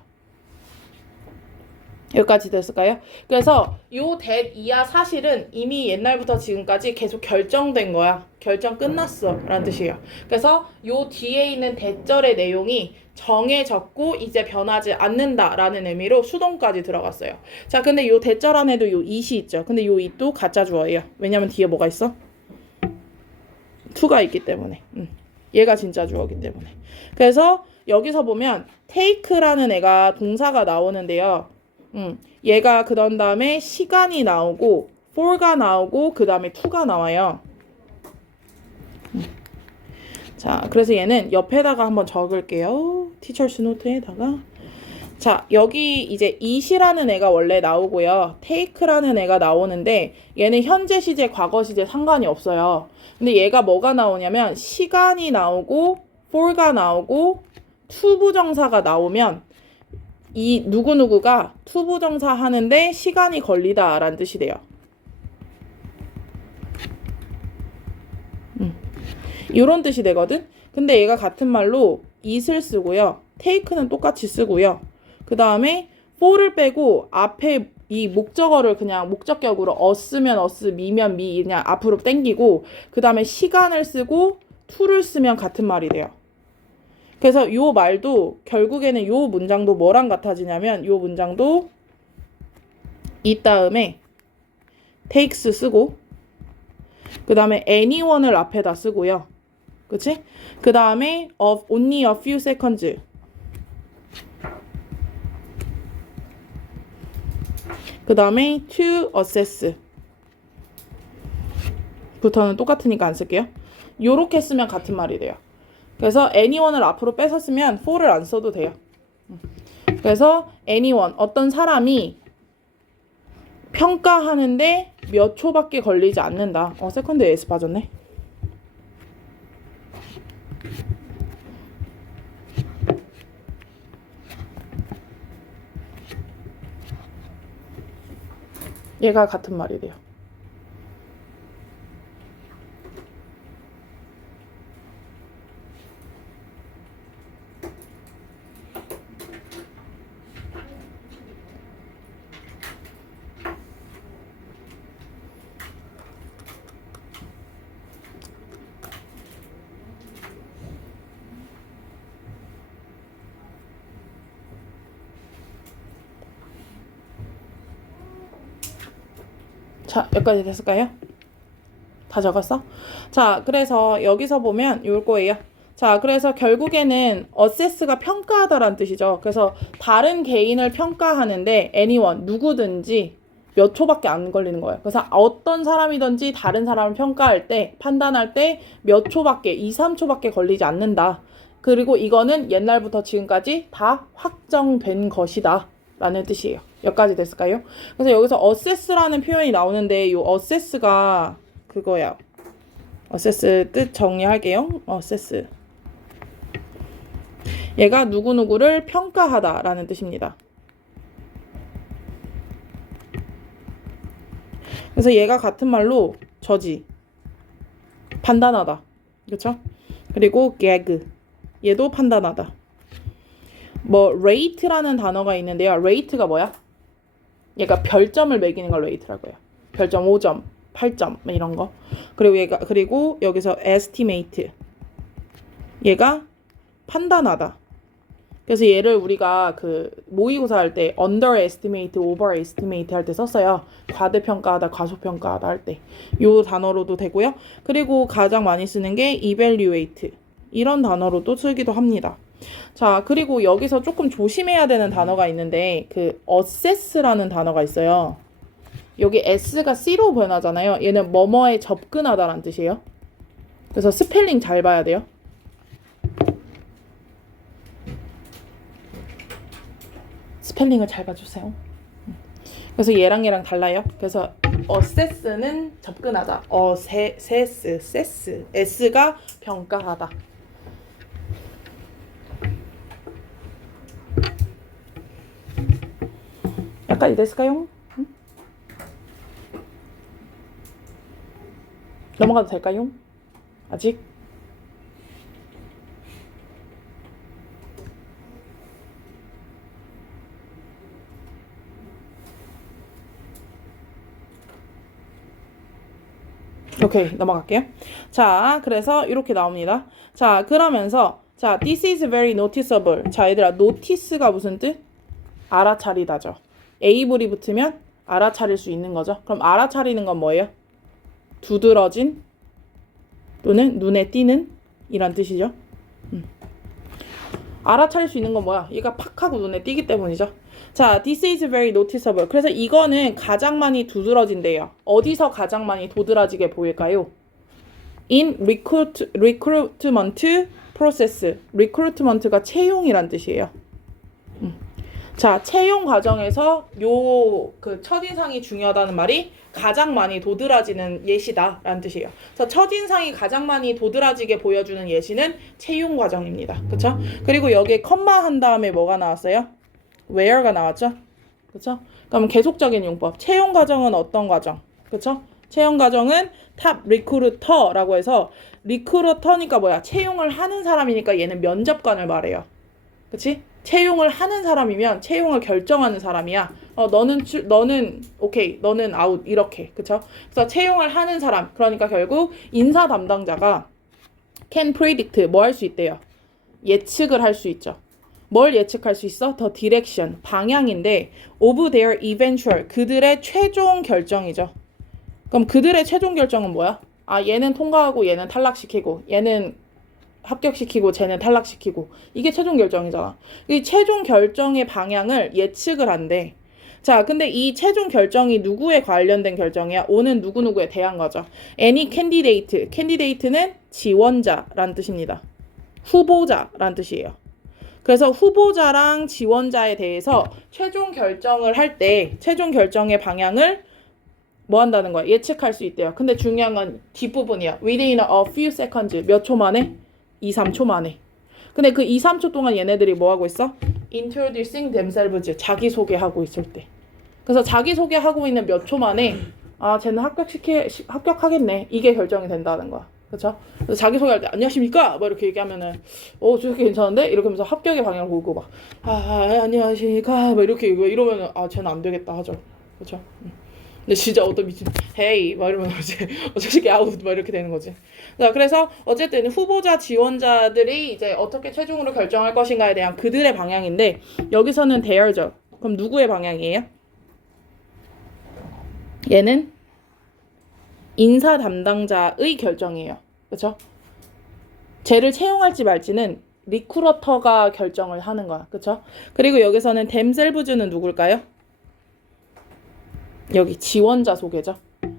여기까지 됐을까요? 그래서 요 that이야 사실은 이미 옛날부터 지금까지 계속 결정된 거야. 결정 끝났어 라는 뜻이에요. 그래서 요 뒤에 있는 that절의 내용이 정해졌고 이제 변하지 않는다 라는 의미로 수동까지 들어갔어요. 자, 근데 요 that절 안에도 요 it이 있죠. 근데 요 it도 가짜 주어예요. 왜냐면 뒤에 뭐가 있어? to가 있기 때문에. 얘가 진짜 주어이기 때문에. 그래서 여기서 보면 take라는 애가 동사가 나오는데요. 얘가 그런 다음에 시간이 나오고 for가 나오고 그 다음에 to가 나와요. 자, 그래서 얘는 옆에다가 한번 적을게요. 티처스 노트에다가. 자, 여기 이제 it이라는 애가 원래 나오고요. take라는 애가 나오는데 얘는 현재 시제, 과거 시제 상관이 없어요. 근데 얘가 뭐가 나오냐면 시간이 나오고 for가 나오고 to 부정사가 나오면 이 누구누구가 to 부정사 하는데 시간이 걸리다 라는 뜻이 돼요. 이런 뜻이 되거든. 근데 얘가 같은 말로 it을 쓰고요. take는 똑같이 쓰고요. 그 다음에 for를 빼고 앞에 이 목적어를 그냥 목적격으로 어쓰면 어쓰, 미면 미 그냥 앞으로 땡기고 그 다음에 시간을 쓰고 to를 쓰면 같은 말이 돼요. 그래서 요 말도 결국에는 요 문장도 뭐랑 같아지냐면 요 문장도 이 다음에 takes 쓰고 그 다음에 anyone을 앞에다 쓰고요. 그치? 그 다음에 of only a few seconds 그 다음에 to assess 부터는 똑같으니까 안 쓸게요. 요렇게 쓰면 같은 말이 돼요. 그래서 anyone을 앞으로 뺏어 쓰면 for를 안 써도 돼요. 그래서 anyone, 어떤 사람이 평가하는데 몇 초밖에 걸리지 않는다. 세컨드 S 빠졌네. 얘가 같은 말이 돼요. 자, 여기까지 됐을까요? 다 적었어? 자, 그래서 여기서 보면 요럴 거예요. 자, 그래서 결국에는 assess가 평가하다라는 뜻이죠. 그래서 다른 개인을 평가하는데 anyone, 누구든지 몇 초밖에 안 걸리는 거예요. 그래서 어떤 사람이든지 다른 사람을 평가할 때, 판단할 때 몇 초밖에, 2, 3초밖에 걸리지 않는다. 그리고 이거는 옛날부터 지금까지 다 확정된 것이다. 라는 뜻이에요. 여기까지 됐을까요? 그래서 여기서 assess라는 표현이 나오는데 이 assess가 그거야. assess 뜻 정리할게요. assess. 얘가 누구누구를 평가하다 라는 뜻입니다. 그래서 얘가 같은 말로 저지, 판단하다. 그렇죠? 그리고 gag. 얘도 판단하다. 뭐 rate라는 단어가 있는데요. rate가 뭐야? 얘가 별점을 매기는 걸 rate라고 해요. 별점 5점, 8점 이런 거. 그리고 여기서 estimate. 얘가 판단하다. 그래서 얘를 우리가 그 모의고사 할 때 underestimate, overestimate 할 때 썼어요. 과대평가하다, 과소평가하다 할 때. 요 단어로도 되고요. 그리고 가장 많이 쓰는 게 evaluate. 이런 단어로도 쓰기도 합니다. 자, 그리고 여기서 조금 조심해야 되는 단어가 있는데 그 assess라는 단어가 있어요. 여기 s가 c로 변하잖아요. 얘는 뭐뭐에 접근하다라는 뜻이에요. 그래서 스펠링 잘 봐야 돼요. 스펠링을 잘 봐주세요. 그래서 얘랑 달라요. 그래서 assess는 접근하다. assess, s가 평가하다. 약간 됐을까요? 넘어가도 될까요? 아직? 오케이, 넘어갈게요. 자, 그래서 이렇게 나옵니다. 자, 그러면서 자, this is very noticeable. 자, 얘들아, notice가 무슨 뜻? 알아차리다죠. able이 붙으면 알아차릴 수 있는 거죠. 그럼 알아차리는 건 뭐예요? 두드러진 또는 눈에 띄는 이란 뜻이죠. 알아차릴 수 있는 건 뭐야? 얘가 팍 하고 눈에 띄기 때문이죠. 자, this is very noticeable. 그래서 이거는 가장 많이 두드러진대요. 어디서 가장 많이 도드라지게 보일까요? in recruitment process. recruitment가 채용이란 뜻이에요. 자, 채용 과정에서 그 첫인상이 중요하다는 말이 가장 많이 도드라지는 예시다 라는 뜻이에요. 그래서 첫인상이 가장 많이 도드라지게 보여주는 예시는 채용 과정입니다. 그쵸? 그리고 여기에 컴마 한 다음에 뭐가 나왔어요? where가 나왔죠? 그쵸? 그럼 계속적인 용법. 채용 과정은 어떤 과정? 그쵸? 채용 과정은 탑 리크루터라고 해서 리크루터니까 뭐야? 채용을 하는 사람이니까 얘는 면접관을 말해요. 그치? 채용을 하는 사람이면 채용을 결정하는 사람이야. 너는 오케이, 너는 아웃 이렇게. 그쵸? 그래서 채용을 하는 사람. 그러니까 결국 인사 담당자가 can predict 뭐 할 수 있대요? 예측을 할 수 있죠. 뭘 예측할 수 있어? The direction, 방향인데 of their eventual, 그들의 최종 결정이죠. 그럼 그들의 최종 결정은 뭐야? 아, 얘는 통과하고 얘는 탈락시키고 얘는 합격시키고 쟤는 탈락시키고 이게 최종 결정이잖아. 이 최종 결정의 방향을 예측을 한대. 자, 근데 이 최종 결정이 누구에 관련된 결정이야? 오는 누구누구에 대한 거죠. Any candidate, candidate는 지원자라는 뜻입니다. 후보자라는 뜻이에요. 그래서 후보자랑 지원자에 대해서 최종 결정을 할 때 최종 결정의 방향을 뭐 한다는 거야? 예측할 수 있대요. 근데 중요한 건 뒷부분이야. Within a few seconds. 몇 초 만에? 2, 3초 만에. 근데 그 2, 3초 동안 얘네들이 뭐 하고 있어? Introducing themselves. 자기소개하고 있을 때. 그래서 자기소개하고 있는 몇 초 만에 아, 쟤는 합격하겠네. 이게 결정이 된다는 거야. 그쵸? 그래서 자기소개할 때 안녕하십니까? 뭐 이렇게 얘기하면은 저렇게 괜찮은데? 이렇게 하면서 합격의 방향을 보고 막 안녕하십니까? 뭐 이렇게 이러면은 아, 쟤는 안 되겠다 하죠. 그쵸? 근데 진짜 어떤 미친 헤이 막 이러면 이제 어차피 아웃 막 이렇게 되는 거지. 자, 그래서 어쨌든 후보자 지원자들이 이제 어떻게 최종으로 결정할 것인가에 대한 그들의 방향인데 여기서는 their죠. 그럼 누구의 방향이에요? 얘는 인사 담당자의 결정이에요. 그렇죠? 쟤를 채용할지 말지는 리크루터가 결정을 하는 거야. 그렇죠? 그리고 여기서는 themselves는 누굴까요? 여기 지원자 소개죠.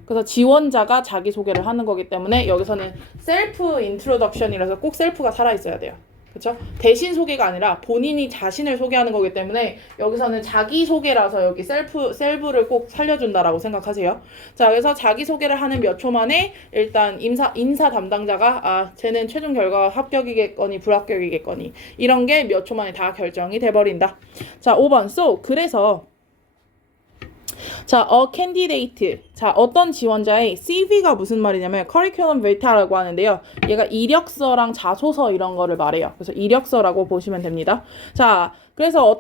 그래서 지원자가 자기 소개를 하는 거기 때문에 여기서는 셀프 인트로덕션이라서 꼭 셀프가 살아 있어야 돼요. 그렇죠? 대신 소개가 아니라 본인이 자신을 소개하는 거기 때문에 여기서는 자기 소개라서 여기 셀프를 꼭 살려준다라고 생각하세요. 자, 그래서 자기 소개를 하는 몇 초 만에 일단 인사 담당자가 쟤는 최종 결과 합격이겠거니 불합격이겠거니 이런 게 몇 초 만에 다 결정이 돼버린다. 자, 5번. So 그래서 자, a candidate. 자, 어떤 지원자의 CV가 무슨 말이냐면 curriculum vitae라고 하는데요. 얘가 이력서랑 자소서 이런 거를 말해요. 그래서 이력서라고 보시면 됩니다. 자, 그래서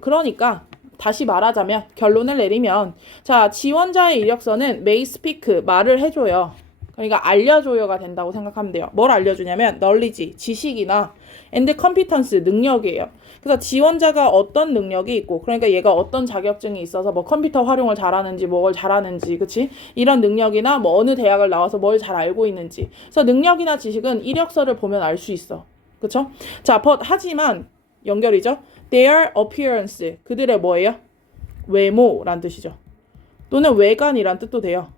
그러니까 다시 말하자면 결론을 내리면 자, 지원자의 이력서는 may speak 말을 해줘요. 그러니까 알려줘요가 된다고 생각하면 돼요. 뭘 알려주냐면 knowledge, 지식이나 and competence, 능력이에요. 그래서 지원자가 어떤 능력이 있고 그러니까 얘가 어떤 자격증이 있어서 뭐 컴퓨터 활용을 잘하는지 뭘 잘하는지 그치? 이런 능력이나 뭐 어느 대학을 나와서 뭘 잘 알고 있는지 그래서 능력이나 지식은 이력서를 보면 알 수 있어. 그쵸? 자, 하지만 연결이죠. their appearance, 그들의 뭐예요? 외모란 뜻이죠. 또는 외관이란 뜻도 돼요.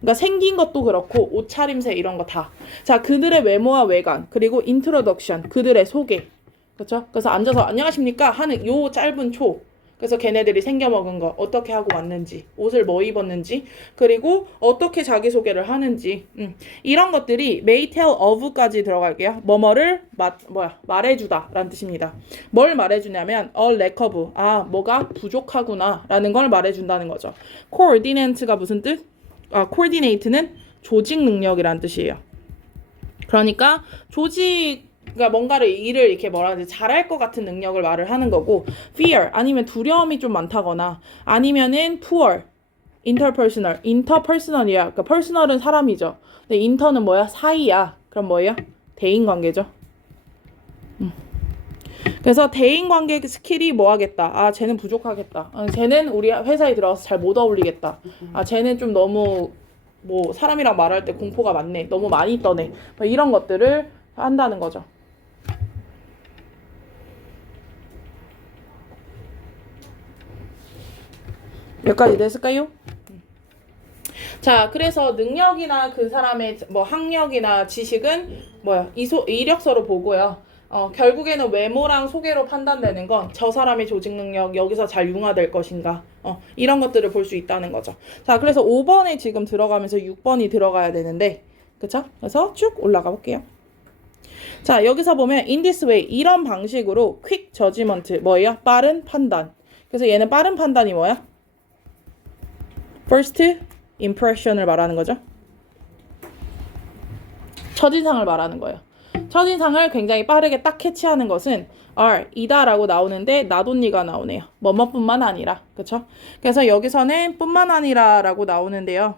그러니까 생긴 것도 그렇고 옷차림새 이런 거 다. 자, 그들의 외모와 외관 그리고 introduction, 그들의 소개. 그렇죠? 그래서 앉아서 안녕하십니까 하는 요 짧은 초. 그래서 걔네들이 생겨먹은 거 어떻게 하고 왔는지 옷을 뭐 입었는지 그리고 어떻게 자기소개를 하는지 이런 것들이 may tell of까지 들어갈게요. 뭐뭐를 말해주다 라는 뜻입니다. 뭘 말해주냐면 a lack of 뭐가 부족하구나 라는 걸 말해준다는 거죠. coordinate가 무슨 뜻? coordinate는 조직 능력이란 뜻이에요. 그러니까 그러니까 뭔가를 일을 이렇게 잘할 것 같은 능력을 말을 하는 거고 fear 아니면 두려움이 좀 많다거나 아니면은 poor interpersonal이야. 그러니까 personal은 사람이죠. 근데 inter는 뭐야? 사이야. 그럼 뭐예요? 대인관계죠. 그래서 대인관계 스킬이 뭐 하겠다. 쟤는 부족하겠다. 쟤는 우리 회사에 들어가서 잘 못 어울리겠다. 쟤는 좀 너무 뭐 사람이랑 말할 때 공포가 많네. 너무 많이 떠네. 이런 것들을 한다는 거죠. 몇 가지 됐을까요? 자, 그래서 능력이나 그 사람의 뭐 학력이나 지식은 이력서로 보고요. 결국에는 외모랑 소개로 판단되는 건 저 사람의 조직 능력 여기서 잘 융화될 것인가 이런 것들을 볼 수 있다는 거죠. 자, 그래서 5번에 지금 들어가면서 6번이 들어가야 되는데 그쵸? 그래서 쭉 올라가 볼게요. 자, 여기서 보면 in this way 이런 방식으로 quick judgment 뭐예요? 빠른 판단. 그래서 얘는 빠른 판단이 뭐야? first impression을 말하는 거죠. 첫인상을 말하는 거예요. 첫인상을 굉장히 빠르게 딱 캐치하는 것은 이다라고 나오는데 나돈니가 나오네요. 뭐뭐뿐만 아니라. 그쵸? 그래서 여기서는 뿐만 아니라라고 나오는데요.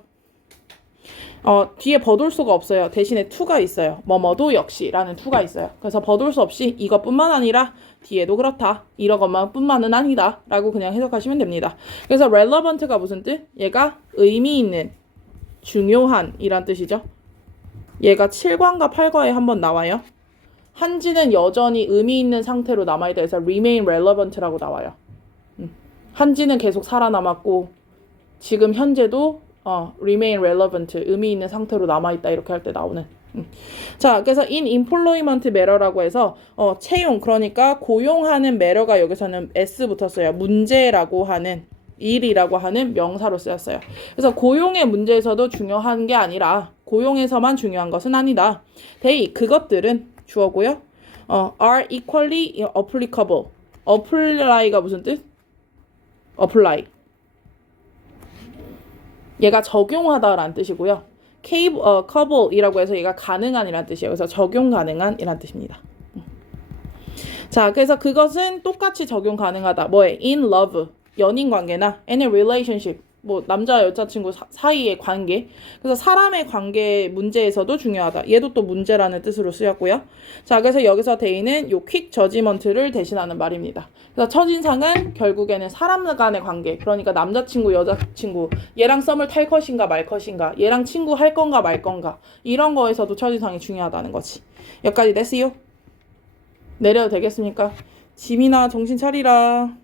뒤에 버돌 수가 없어요. 대신에 to가 있어요. 뭐뭐도 역시라는 to가 있어요. 그래서 버돌 수 없이 이것뿐만 아니라 뒤에도 그렇다. 이런 것만 뿐만은 아니다. 라고 그냥 해석하시면 됩니다. 그래서 relevant가 무슨 뜻? 얘가 의미 있는, 중요한 이란 뜻이죠. 얘가 7과인가 8과에 한번 나와요. 한지는 여전히 의미 있는 상태로 남아있다 해서 remain relevant라고 나와요. 한지는 계속 살아남았고 지금 현재도 remain relevant, 의미 있는 상태로 남아있다 이렇게 할 때 나오는. 자, 그래서 in employment matter라고 해서 채용, 그러니까 고용하는 matter가 여기서는 s 붙었어요. 문제라고 하는, 일이라고 하는 명사로 쓰였어요. 그래서 고용의 문제에서도 중요한 게 아니라 고용에서만 중요한 것은 아니다. they, 그것들은 주어고요. are equally applicable. apply가 무슨 뜻? apply. 얘가 적용하다라는 뜻이고요. capable이라고 해서 얘가 가능한이라는 뜻이에요. 그래서 적용 가능한이라는 뜻입니다. 자, 그래서 그것은 똑같이 적용 가능하다. 뭐에? in love, 연인 관계나 in a relationship, 뭐 남자 여자친구 사이의 관계. 그래서 사람의 관계 문제에서도 중요하다. 얘도 또 문제라는 뜻으로 쓰였고요. 자, 그래서 여기서 데이는 요 퀵 저지먼트를 대신하는 말입니다. 그래서 첫인상은 결국에는 사람 간의 관계. 그러니까 남자친구, 여자친구, 얘랑 썸을 탈 것인가 말 것인가, 얘랑 친구 할 건가 말 건가, 이런 거에서도 첫인상이 중요하다는 거지. 여기까지 됐어요? 내려도 되겠습니까? 지민아, 정신 차리라.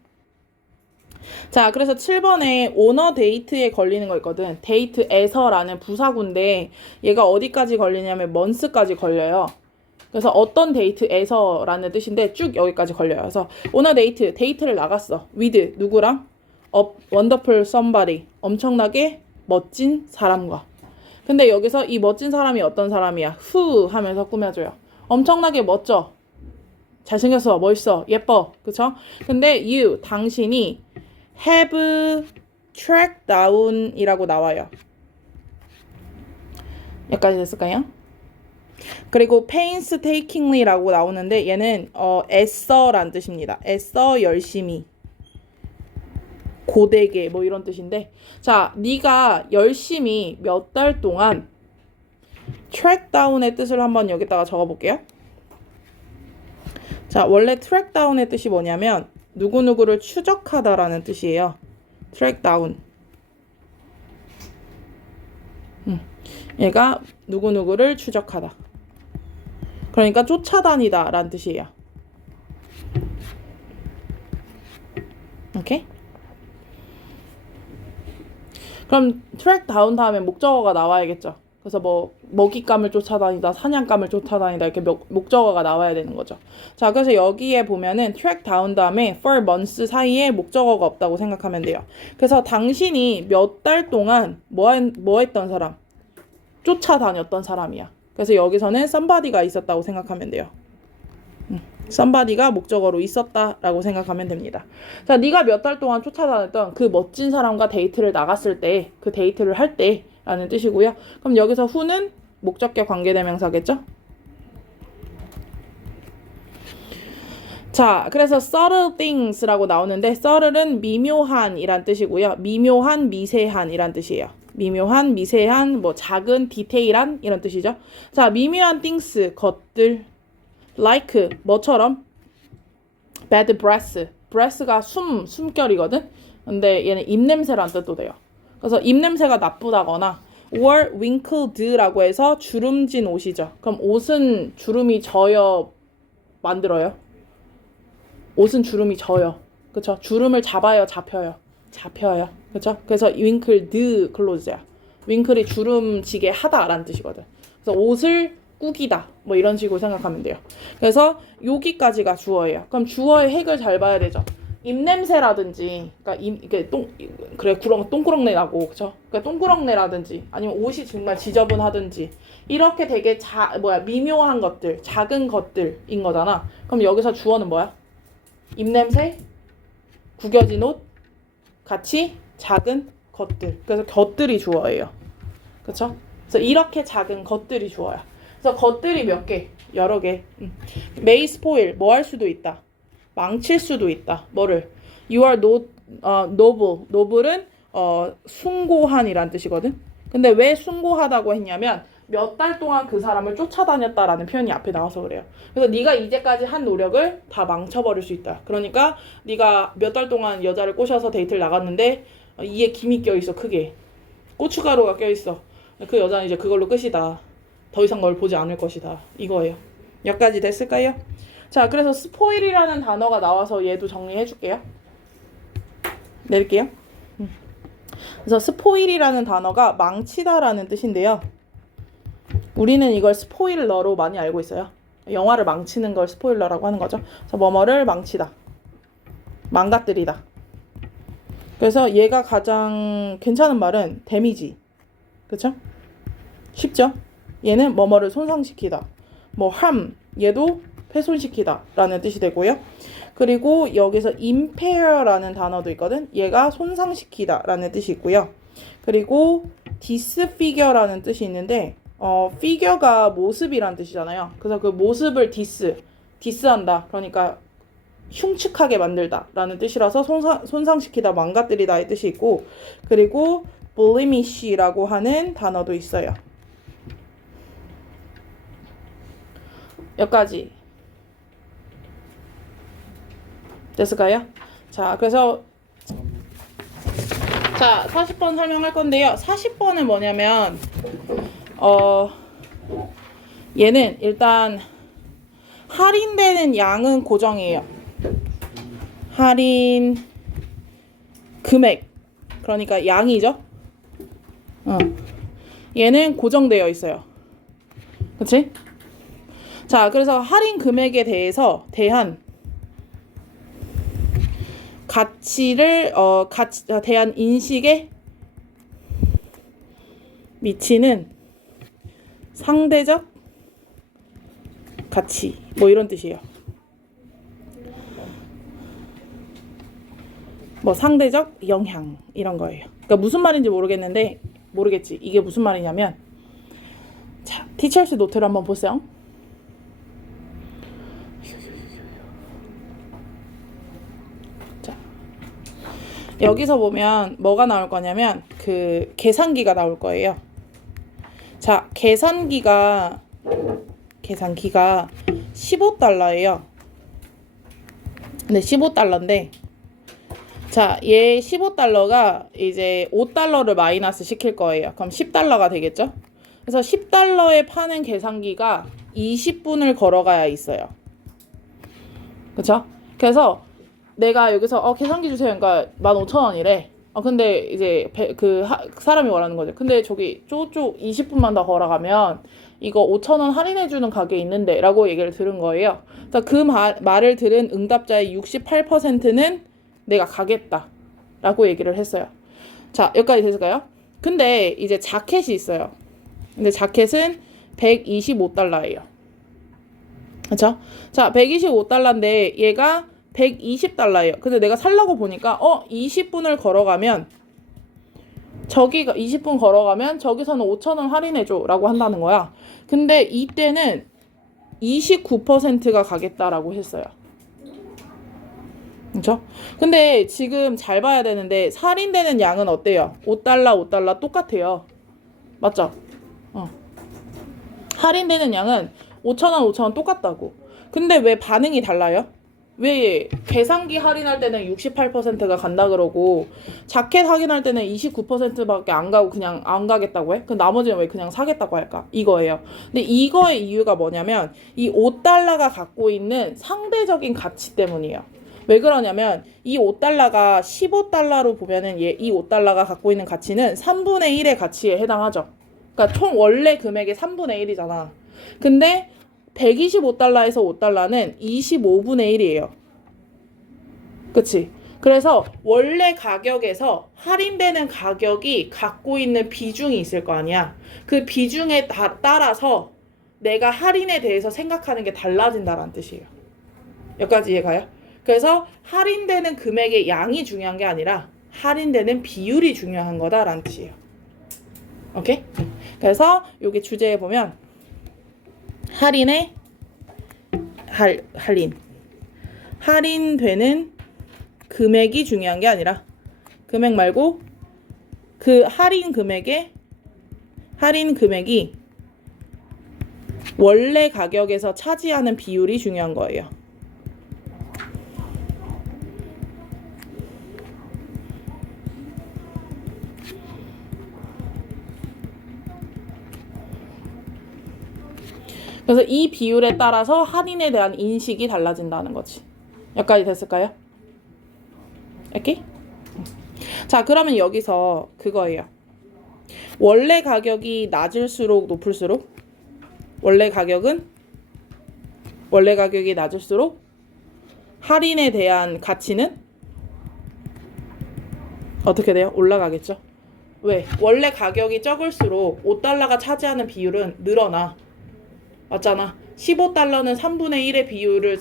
자, 그래서 7번에 오너 데이트에 걸리는 거 있거든. 데이트에서라는 부사구인데 얘가 어디까지 걸리냐면 months까지 걸려요. 그래서 어떤 데이트에서라는 뜻인데 쭉 여기까지 걸려요. 그래서 오너 데이트, 데이트를 나갔어. with 누구랑? wonderful somebody, 엄청나게 멋진 사람과. 근데 여기서 이 멋진 사람이 어떤 사람이야? who 하면서 꾸며줘요. 엄청나게 멋져. 잘생겼어, 멋있어, 예뻐, 그쵸? 근데 you, 당신이 have tracked down 이라고 나와요. 여기까지 됐을까요? 그리고 painstakingly 라고 나오는데 얘는 애써란 뜻입니다. 애써, 열심히, 고되게 뭐 이런 뜻인데, 자, 네가 열심히 몇 달 동안 track down의 뜻을 한번 여기다가 적어볼게요. 자, 원래 track down의 뜻이 뭐냐면 누구누구를 추적하다라는 뜻이에요. track down. 얘가 누구누구를 추적하다. 그러니까 쫓아다니다 라는 뜻이에요. 오케이? 그럼 track down 다음에 목적어가 나와야겠죠. 그래서 뭐 먹잇감을 쫓아다니다, 사냥감을 쫓아다니다 이렇게 목적어가 나와야 되는 거죠. 자, 그래서 여기에 보면은 track down 다음에 for months 사이에 목적어가 없다고 생각하면 돼요. 그래서 당신이 몇 달 동안 뭐 했던 사람? 쫓아다녔던 사람이야. 그래서 여기서는 somebody가 있었다고 생각하면 돼요. somebody가 목적어로 있었다라고 생각하면 됩니다. 자, 네가 몇 달 동안 쫓아다녔던 그 멋진 사람과 데이트를 나갔을 때, 그 데이트를 할 때 라는 뜻이고요. 그럼 여기서 who는 목적격 관계대명사겠죠? 자, 그래서 subtle things라고 나오는데 subtle은 미묘한 이란 뜻이고요. 미묘한, 미세한 이란 뜻이에요. 미묘한, 미세한, 뭐 작은, 디테일한 이런 뜻이죠. 자, 미묘한 things, 것들, like, 뭐처럼? bad breath, breath가 숨결이거든? 근데 얘는 입냄새란 뜻도 돼요. 그래서 입냄새가 나쁘다거나 or wrinkled라고 해서 주름진 옷이죠. 그럼 옷은 주름이 져요, 만들어요? 옷은 주름이 져요. 그쵸? 주름을 잡아요, 잡혀요? 잡혀요. 그쵸? 그래서 wrinkled clothes야. wrinkle이 주름지게 하다라는 뜻이거든. 그래서 옷을 꾸기다 뭐 이런 식으로 생각하면 돼요. 그래서 여기까지가 주어예요. 그럼 주어의 핵을 잘 봐야 되죠. 입냄새라든지, 그러니까 똥꾸렁내 나고, 그쵸? 그러니까 똥꾸렁내라든지, 아니면 옷이 정말 지저분하든지, 이렇게 되게 미묘한 것들, 작은 것들인 거잖아. 그럼 여기서 주어는 뭐야? 입냄새, 구겨진 옷, 같이 작은 것들. 그래서 것들이 주어예요. 그쵸? 그래서 이렇게 작은 것들이 주어야. 그래서 것들이 몇 개? 여러 개. may spoil, 뭐 할 수도 있다. 망칠 수도 있다. 뭐를? You are noble. noble은 숭고한이란 뜻이거든. 근데 왜 숭고하다고 했냐면 몇 달 동안 그 사람을 쫓아다녔다라는 표현이 앞에 나와서 그래요. 그래서 네가 이제까지 한 노력을 다 망쳐버릴 수 있다. 그러니까 네가 몇 달 동안 여자를 꼬셔서 데이트를 나갔는데 이에 김이 껴있어, 크게. 고춧가루가 껴있어. 그 여자는 이제 그걸로 끝이다. 더 이상 널 보지 않을 것이다. 이거예요. 여기까지 됐을까요? 자, 그래서 스포일이라는 단어가 나와서 얘도 정리해 줄게요. 내릴게요. 그래서 스포일이라는 단어가 망치다라는 뜻인데요. 우리는 이걸 스포일러로 많이 알고 있어요. 영화를 망치는 걸 스포일러라고 하는 거죠. 그래서 뭐뭐를 망치다. 망가뜨리다. 그래서 얘가 가장 괜찮은 말은 데미지. 그쵸? 쉽죠? 얘는 뭐뭐를 손상시키다. 뭐 harm, 얘도 훼손시키다 라는 뜻이 되고요. 그리고 여기서 impaire라는 단어도 있거든. 얘가 손상시키다 라는 뜻이 있고요. 그리고 disfigure라는 뜻이 있는데 figure가 모습이란 뜻이잖아요. 그래서 그 모습을 디스한다. 그러니까 흉측하게 만들다 라는 뜻이라서 손상시키다, 망가뜨리다의 뜻이 있고, 그리고 blemish라고 하는 단어도 있어요. 여기까지 됐을까요? 자, 그래서 자 40번 설명할 건데요. 40번은 뭐냐면 얘는 일단 할인되는 양은 고정이에요. 할인 금액, 그러니까 양이죠. 얘는 고정되어 있어요. 그치? 자, 그래서 할인 금액에 대한 가치를 대한 인식에 미치는 상대적 가치, 뭐 이런 뜻이에요. 뭐 상대적 영향 이런 거예요. 그러니까 무슨 말인지 모르겠지. 이게 무슨 말이냐면, 자, 티처스 노트를 한번 보세요. 자, 여기서 보면 뭐가 나올 거냐면 그 계산기가 나올 거예요. 자, 계산기가 15달러예요. 근데 15달러인데, 자, 얘 15달러가 이제 5달러를 마이너스 시킬 거예요. 그럼 10달러가 되겠죠? 그래서 10달러에 파는 계산기가 20분을 걸어가야 있어요. 그쵸? 그래서 내가 여기서 계산기 주세요. 그러니까 15,000원이래. 근데 이제 사람이 원하는 거죠. 근데 저기 쪼쪼 20분만 더 걸어가면 이거 5,000원 할인해주는 가게 있는데 라고 얘기를 들은 거예요. 그래서 그 말을 들은 응답자의 68%는 내가 가겠다 라고 얘기를 했어요. 자, 여기까지 됐을까요? 근데 이제 자켓이 있어요. 근데 자켓은 125달러예요. 그쵸? 자, 125달러인데 얘가 120달러예요. 근데 내가 살라고 보니까 20분을 걸어가면 저기가 20분 걸어가면 저기서는 5,000원 할인해줘 라고 한다는 거야. 근데 이때는 29%가 가겠다라고 했어요. 그쵸? 근데 지금 잘 봐야 되는데 할인되는 양은 어때요? 5달러 똑같아요. 맞죠? 할인되는 양은 5,000원 똑같다고. 근데 왜 반응이 달라요? 왜 계산기 할인할 때는 68%가 간다 그러고 자켓 할인할 때는 29%밖에 안 가고 그냥 안 가겠다고 해? 그 나머지는 왜 그냥 사겠다고 할까? 이거예요. 근데 이거의 이유가 뭐냐면 이 5달러가 갖고 있는 상대적인 가치 때문이에요. 왜 그러냐면 이 5달러가 15달러로 보면은 이 5달러가 갖고 있는 가치는 3분의 1의 가치에 해당하죠. 그러니까 총 원래 금액의 3분의 1이잖아. 근데 125달러에서 5달러는 25분의 1이에요. 그치? 그래서 원래 가격에서 할인되는 가격이 갖고 있는 비중이 있을 거 아니야. 그 비중에 따라서 내가 할인에 대해서 생각하는 게 달라진다는 뜻이에요. 여기까지 이해가요? 그래서 할인되는 금액의 양이 중요한 게 아니라 할인되는 비율이 중요한 거다라는 뜻이에요. 오케이? 그래서 여기 주제에 보면 할인되는 금액이 중요한 게 아니라 금액 말고 그 할인 금액이 원래 가격에서 차지하는 비율이 중요한 거예요. 그래서 이 비율에 따라서 할인에 대한 인식이 달라진다는 거지. 여기까지 됐을까요? 오케이? 자, 그러면 여기서 그거예요. 원래 가격이 낮을수록 높을수록 원래 가격이 낮을수록 할인에 대한 가치는 어떻게 돼요? 올라가겠죠? 왜? 원래 가격이 적을수록 5달러가 차지하는 비율은 늘어나. 맞잖아. 15달러는 3분의 1의 비율을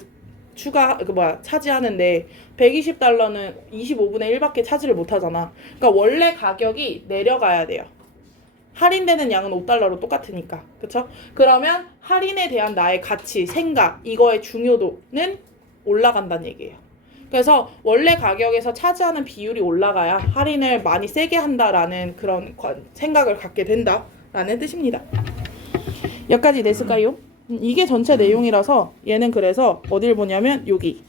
차지하는데 120달러는 25분의 1밖에 차지를 못하잖아. 그러니까 원래 가격이 내려가야 돼요. 할인되는 양은 5달러로 똑같으니까. 그쵸? 그러면 할인에 대한 나의 가치, 생각, 이거의 중요도는 올라간다는 얘기예요. 그래서 원래 가격에서 차지하는 비율이 올라가야 할인을 많이 세게 한다라는 그런 생각을 갖게 된다라는 뜻입니다. 여기까지 됐을까요? 이게 전체 내용이라서 얘는 그래서 어딜 보냐면 여기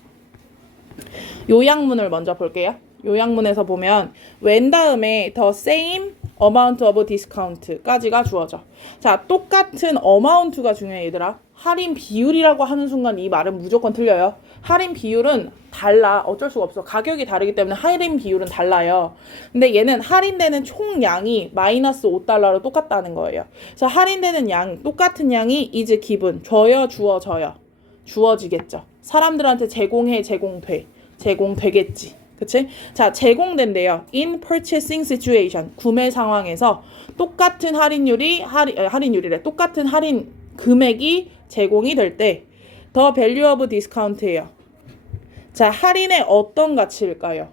요약문을 먼저 볼게요. 요약문에서 보면 when 다음에 the same amount of discount까지가 주어져. 자, 똑같은 amount가 중요해 얘들아. 할인 비율이라고 하는 순간 이 말은 무조건 틀려요. 할인 비율은 달라. 어쩔 수가 없어. 가격이 다르기 때문에 할인 비율은 달라요. 근데 얘는 할인되는 총량이 마이너스 5달러로 똑같다는 거예요. 그래서 할인되는 양, 똑같은 양이 is given. 줘요, 주어져요. 주어지겠죠. 사람들한테 제공되겠지. 그치? 자, 제공된대요. In purchasing situation. 구매 상황에서 똑같은 할인율이래. 똑같은 할인 금액이 제공이 될 때 the value of discount예요. 자, 할인의 어떤 가치일까요?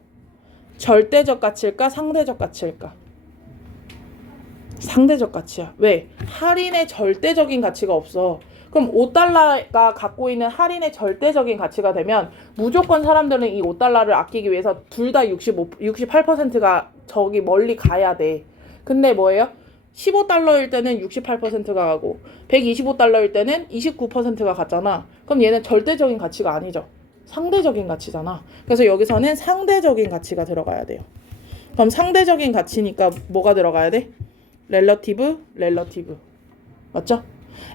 절대적 가치일까? 상대적 가치일까? 상대적 가치야. 왜? 할인의 절대적인 가치가 없어. 그럼 5달러가 갖고 있는 할인의 절대적인 가치가 되면 무조건 사람들은 이 5달러를 아끼기 위해서 둘 다 68%가 저기 멀리 가야 돼. 근데 뭐예요? 15달러일 때는 68%가 가고 125달러일 때는 29%가 갔잖아. 그럼 얘는 절대적인 가치가 아니죠. 상대적인 가치잖아. 그래서 여기서는 상대적인 가치가 들어가야 돼요. 그럼 상대적인 가치니까 뭐가 들어가야 돼? 렐러티브. 맞죠?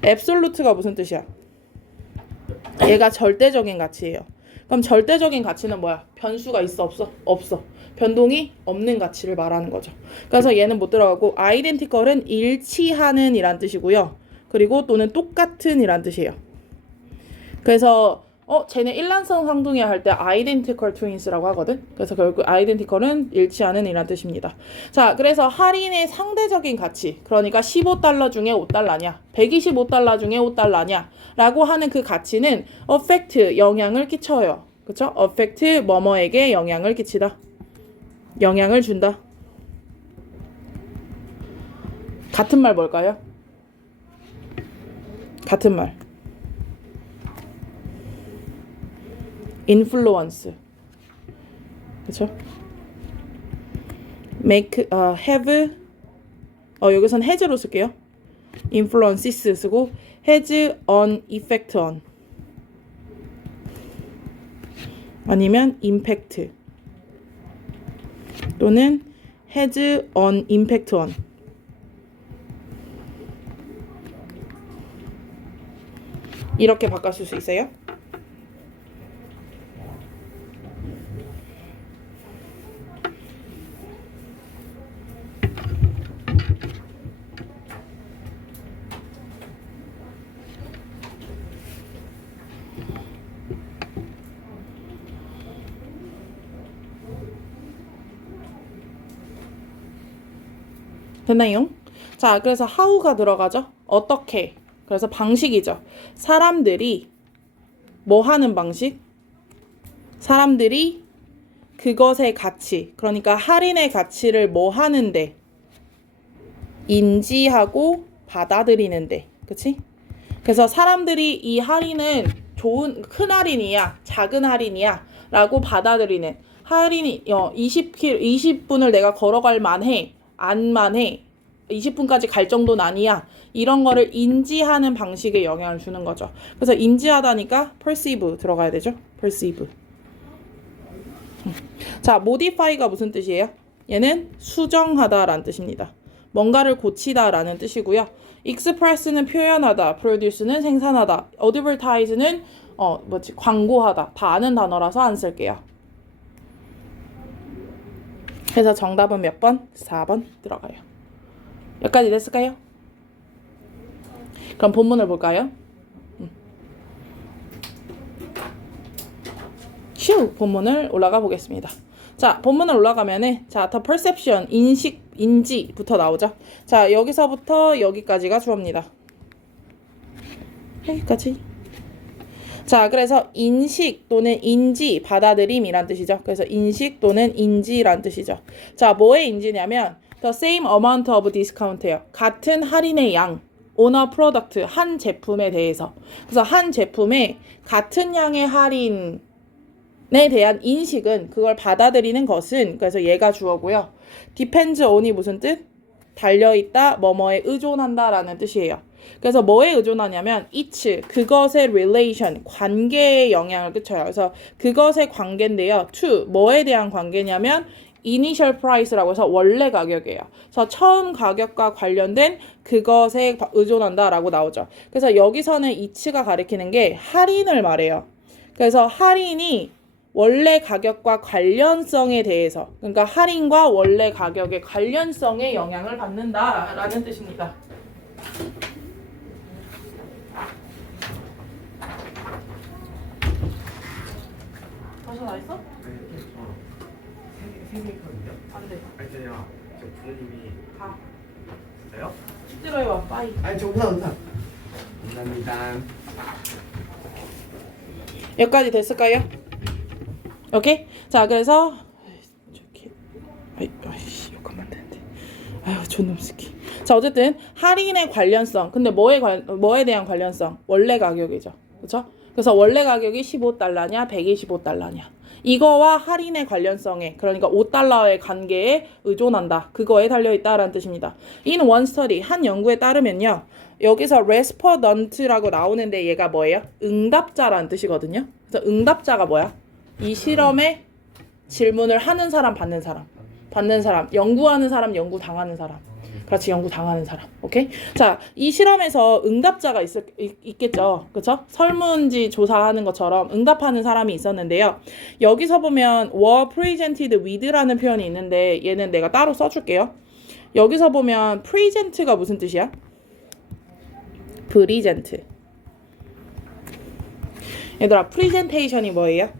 앱솔루트가 무슨 뜻이야? 얘가 절대적인 가치예요. 그럼 절대적인 가치는 뭐야? 변수가 있어 없어? 없어. 변동이 없는 가치를 말하는 거죠. 그래서 얘는 못 들어가고 아이덴티컬은 일치하는 이란 뜻이고요. 그리고 또는 똑같은 이란 뜻이에요. 그래서 쟤네 일란성 상둥이야 할 때 identical twins라고 하거든. 그래서 결국 identical은 일치하는 이란 뜻입니다. 자, 그래서 할인의 상대적인 가치, 그러니까 15달러 중에 5달러냐, 125달러 중에 5달러냐 라고 하는 그 가치는 affect, 영향을 끼쳐요. 그쵸? affect, 뭐뭐에게 영향을 끼치다. 영향을 준다. 같은 말 뭘까요? 같은 말. influence. 그쵸? make, have, 여기선 has로 쓸게요. influences 쓰고 has an effect on. 아니면 impact. 또는 has an impact on. 이렇게 바꿔 쓸 수 있어요. 됐나요? 자, 그래서 how가 들어가죠. 어떻게. 그래서 방식이죠. 사람들이 뭐 하는 방식? 사람들이 그것의 가치, 그러니까 할인의 가치를 뭐 하는데? 인지하고 받아들이는데. 그치? 그래서 사람들이 이 할인은 큰 할인이야, 작은 할인이야 라고 받아들이는, 할인이 20분을 내가 걸어갈 만해, 안 만해, 20분까지 갈 정도는 아니야, 이런 거를 인지하는 방식에 영향을 주는 거죠. 그래서 인지하다니까 perceive 들어가야 되죠. perceive. 자, modify가 무슨 뜻이에요? 얘는 수정하다라는 뜻입니다. 뭔가를 고치다라는 뜻이고요. express는 표현하다, produce는 생산하다, advertise는 광고하다. 다 아는 단어라서 안 쓸게요. 그래서 정답은 몇 번? 4번 들어가요. 여기까지 됐을까요? 그럼 본문을 볼까요? 본문을 올라가 보겠습니다. 자, 본문을 올라가면은 자, the perception, 인지부터 나오죠. 자, 여기서부터 여기까지가 주어입니다. 여기까지. 자, 그래서 인식 또는 인지, 받아들임이란 뜻이죠. 그래서 인식 또는 인지란 뜻이죠. 자, 뭐의 인지냐면 the same amount of discount예요. 같은 할인의 양, on a product, 한 제품에 대해서. 그래서 한 제품에 같은 양의 할인 대한 인식은 그걸 받아들이는 것은 그래서 얘가 주어고요. depends on이 무슨 뜻? 달려있다, 뭐뭐에 의존한다라는 뜻이에요. 그래서 뭐에 의존하냐면 each, 그것의 relation, 관계에 영향을 끼쳐요. 그래서 그것의 관계인데요. to, 뭐에 대한 관계냐면 initial price라고 해서 원래 가격이에요. 그래서 처음 가격과 관련된 그것에 의존한다라고 나오죠. 그래서 여기서는 each가 가리키는 게 할인을 말해요. 그래서 할인이 원래 가격과 관련성에 대해서, 그러니까 할인과 원래 가격의 관련성에 영향을 받는다라는 뜻입니다. 벌써 다 했어? 세개 있거든요. 안 돼. 아니 저요. 저 부모님이 가. 진짜요? 숙제로 해와. 빠이. 아니 저 우산. 감사합니다. 여기까지 됐을까요? 오케이? 자, 그래서 저기 아이씨 욕하면 안 되는데. 아유, 존놈 새끼. 자, 어쨌든 할인의 관련성. 근데 뭐에 대한 관련성? 원래 가격이죠. 그렇죠? 그래서 원래 가격이 15달러냐, 125달러냐. 이거와 할인의 관련성에, 그러니까 5달러의 관계에 의존한다. 그거에 달려있다라는 뜻입니다. In one study, 한 연구에 따르면요. 여기서 respondent라고 나오는데 얘가 뭐예요? 응답자라는 뜻이거든요. 그래서 응답자가 뭐야? 이 실험에 질문을 하는 사람, 받는 사람. 받는 사람, 연구하는 사람, 연구 당하는 사람. 그렇지, 연구 당하는 사람. 오케이? 자, 이 실험에서 응답자가 있겠죠. 그렇죠? 설문지 조사하는 것처럼 응답하는 사람이 있었는데요. 여기서 보면 were presented with라는 표현이 있는데 얘는 내가 따로 써줄게요. 여기서 보면 present가 무슨 뜻이야? present. 얘들아, presentation이 뭐예요?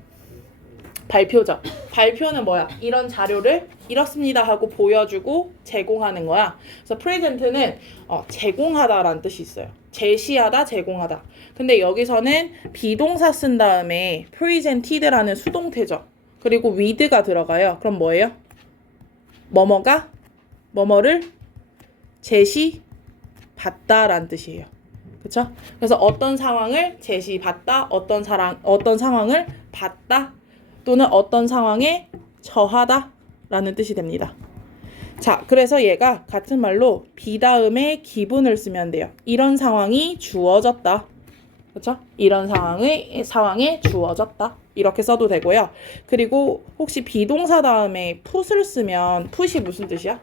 발표죠. 발표는 뭐야? 이런 자료를 이렇습니다 하고 보여주고 제공하는 거야. 그래서 present는 제공하다라는 뜻이 있어요. 제시하다, 제공하다. 근데 여기서는 비동사 쓴 다음에 presented라는 수동태죠. 그리고 with가 들어가요. 그럼 뭐예요? 뭐뭐가 뭐뭐를 제시받다라는 뜻이에요. 그렇죠? 그래서 어떤 상황을 제시받다, 어떤 상황을 받다, 또는 어떤 상황에 처하다 라는 뜻이 됩니다. 자, 그래서 얘가 같은 말로 be 다음에 기분을 쓰면 돼요. 이런 상황이 주어졌다. 그렇죠? 이런 상황에 주어졌다. 이렇게 써도 되고요. 그리고 혹시 비동사 다음에 put을 쓰면 put이 무슨 뜻이야?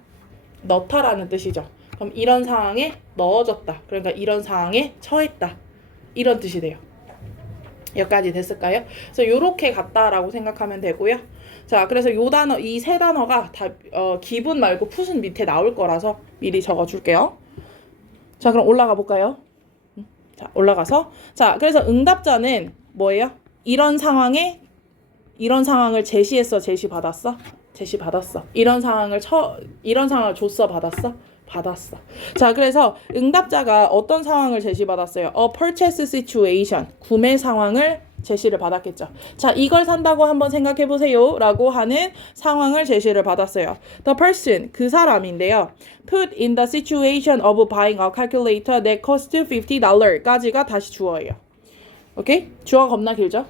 넣다라는 뜻이죠. 그럼 이런 상황에 넣어졌다. 그러니까 이런 상황에 처했다. 이런 뜻이 돼요. 여기까지 됐을까요? 그래서 요렇게 같다라고 생각하면 되고요. 자, 그래서 요 단어, 이 세 단어가 다 기분 말고 풋은 밑에 나올 거라서 미리 적어줄게요. 자, 그럼 올라가 볼까요? 자, 올라가서 자, 그래서 응답자는 뭐예요? 이런 상황을 제시했어, 제시받았어? 제시받았어. 이런 상황을 줬어, 받았어? 받았어. 자, 그래서 응답자가 어떤 상황을 제시받았어요? A purchase situation, 구매 상황을 제시를 받았겠죠. 자, 이걸 산다고 한번 생각해 보세요 라고 하는 상황을 제시를 받았어요. The person, 그 사람인데요. Put in the situation of buying a calculator that cost $50까지가 다시 주어예요. 오케이? 주어 겁나 길죠?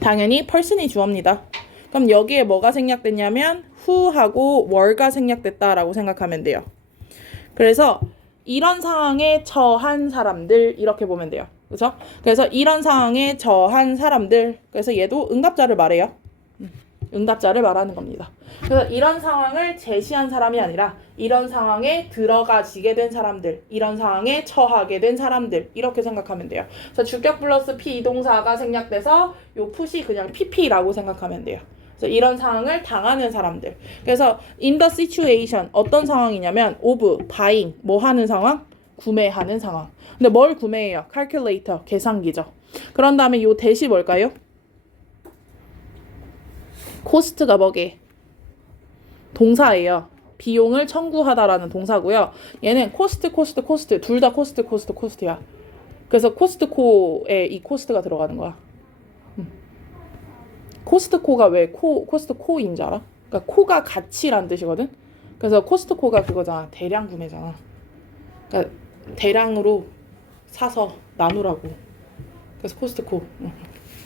당연히 person이 주어입니다. 그럼 여기에 뭐가 생략됐냐면 who하고 were가 생략됐다라고 생각하면 돼요. 그래서 이런 상황에 처한 사람들 이렇게 보면 돼요. 그렇죠? 그래서 이런 상황에 처한 사람들, 그래서 얘도 응답자를 말해요. 응답자를 말하는 겁니다. 그래서 이런 상황을 제시한 사람이 아니라 이런 상황에 들어가지게 된 사람들, 이런 상황에 처하게 된 사람들 이렇게 생각하면 돼요. 그래서 주격 플러스 피동사가 생략돼서 요 풋이 그냥 pp라고 생각하면 돼요. 그래서 이런 상황을 당하는 사람들. 그래서 in the situation 어떤 상황이냐면 of buying 뭐 하는 상황? 구매하는 상황. 근데 뭘 구매해요? calculator 계산기죠. 그런 다음에 요 대시 뭘까요? 코스트가 뭐게? 동사예요. 비용을 청구하다라는 동사고요. 얘는 코스트 둘 다 코스트야. 그래서 코스트코에 이 코스트가 들어가는 거야. 코스트코가 왜 코스트코인 줄 알아? 그러니까 코가 가치란 뜻이거든. 그래서 코스트코가 그거잖아. 대량 구매잖아. 그러니까 대량으로 사서 나누라고. 그래서 코스트코.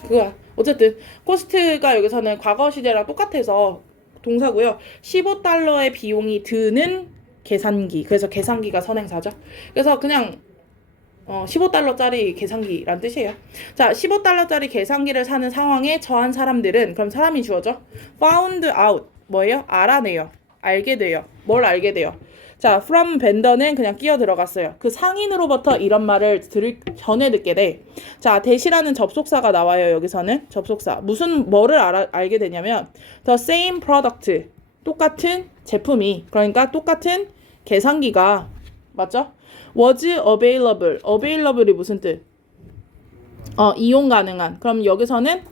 그거야. 어쨌든 코스트가 여기서는 과거 시제랑 똑같아서 동사고요. 15달러의 비용이 드는 계산기. 그래서 계산기가 선행사죠. 그래서 그냥 15달러짜리 계산기란 뜻이에요. 자, 15달러짜리 계산기를 사는 상황에 처한 사람들은, 그럼 사람이 주어져. found out. 뭐예요? 알아내요. 알게 돼요. 뭘 알게 돼요? 자, from vendor는 그냥 끼어 들어갔어요. 그 상인으로부터 이런 말을 들을 전에 듣게 돼. 자, 대시라는 접속사가 나와요. 여기서는 접속사. 뭐를 알게 되냐면 the same product. 똑같은 제품이, 그러니까 똑같은 계산기가, 맞죠? was available. available이 무슨 뜻? 이용 가능한. 그럼 여기서는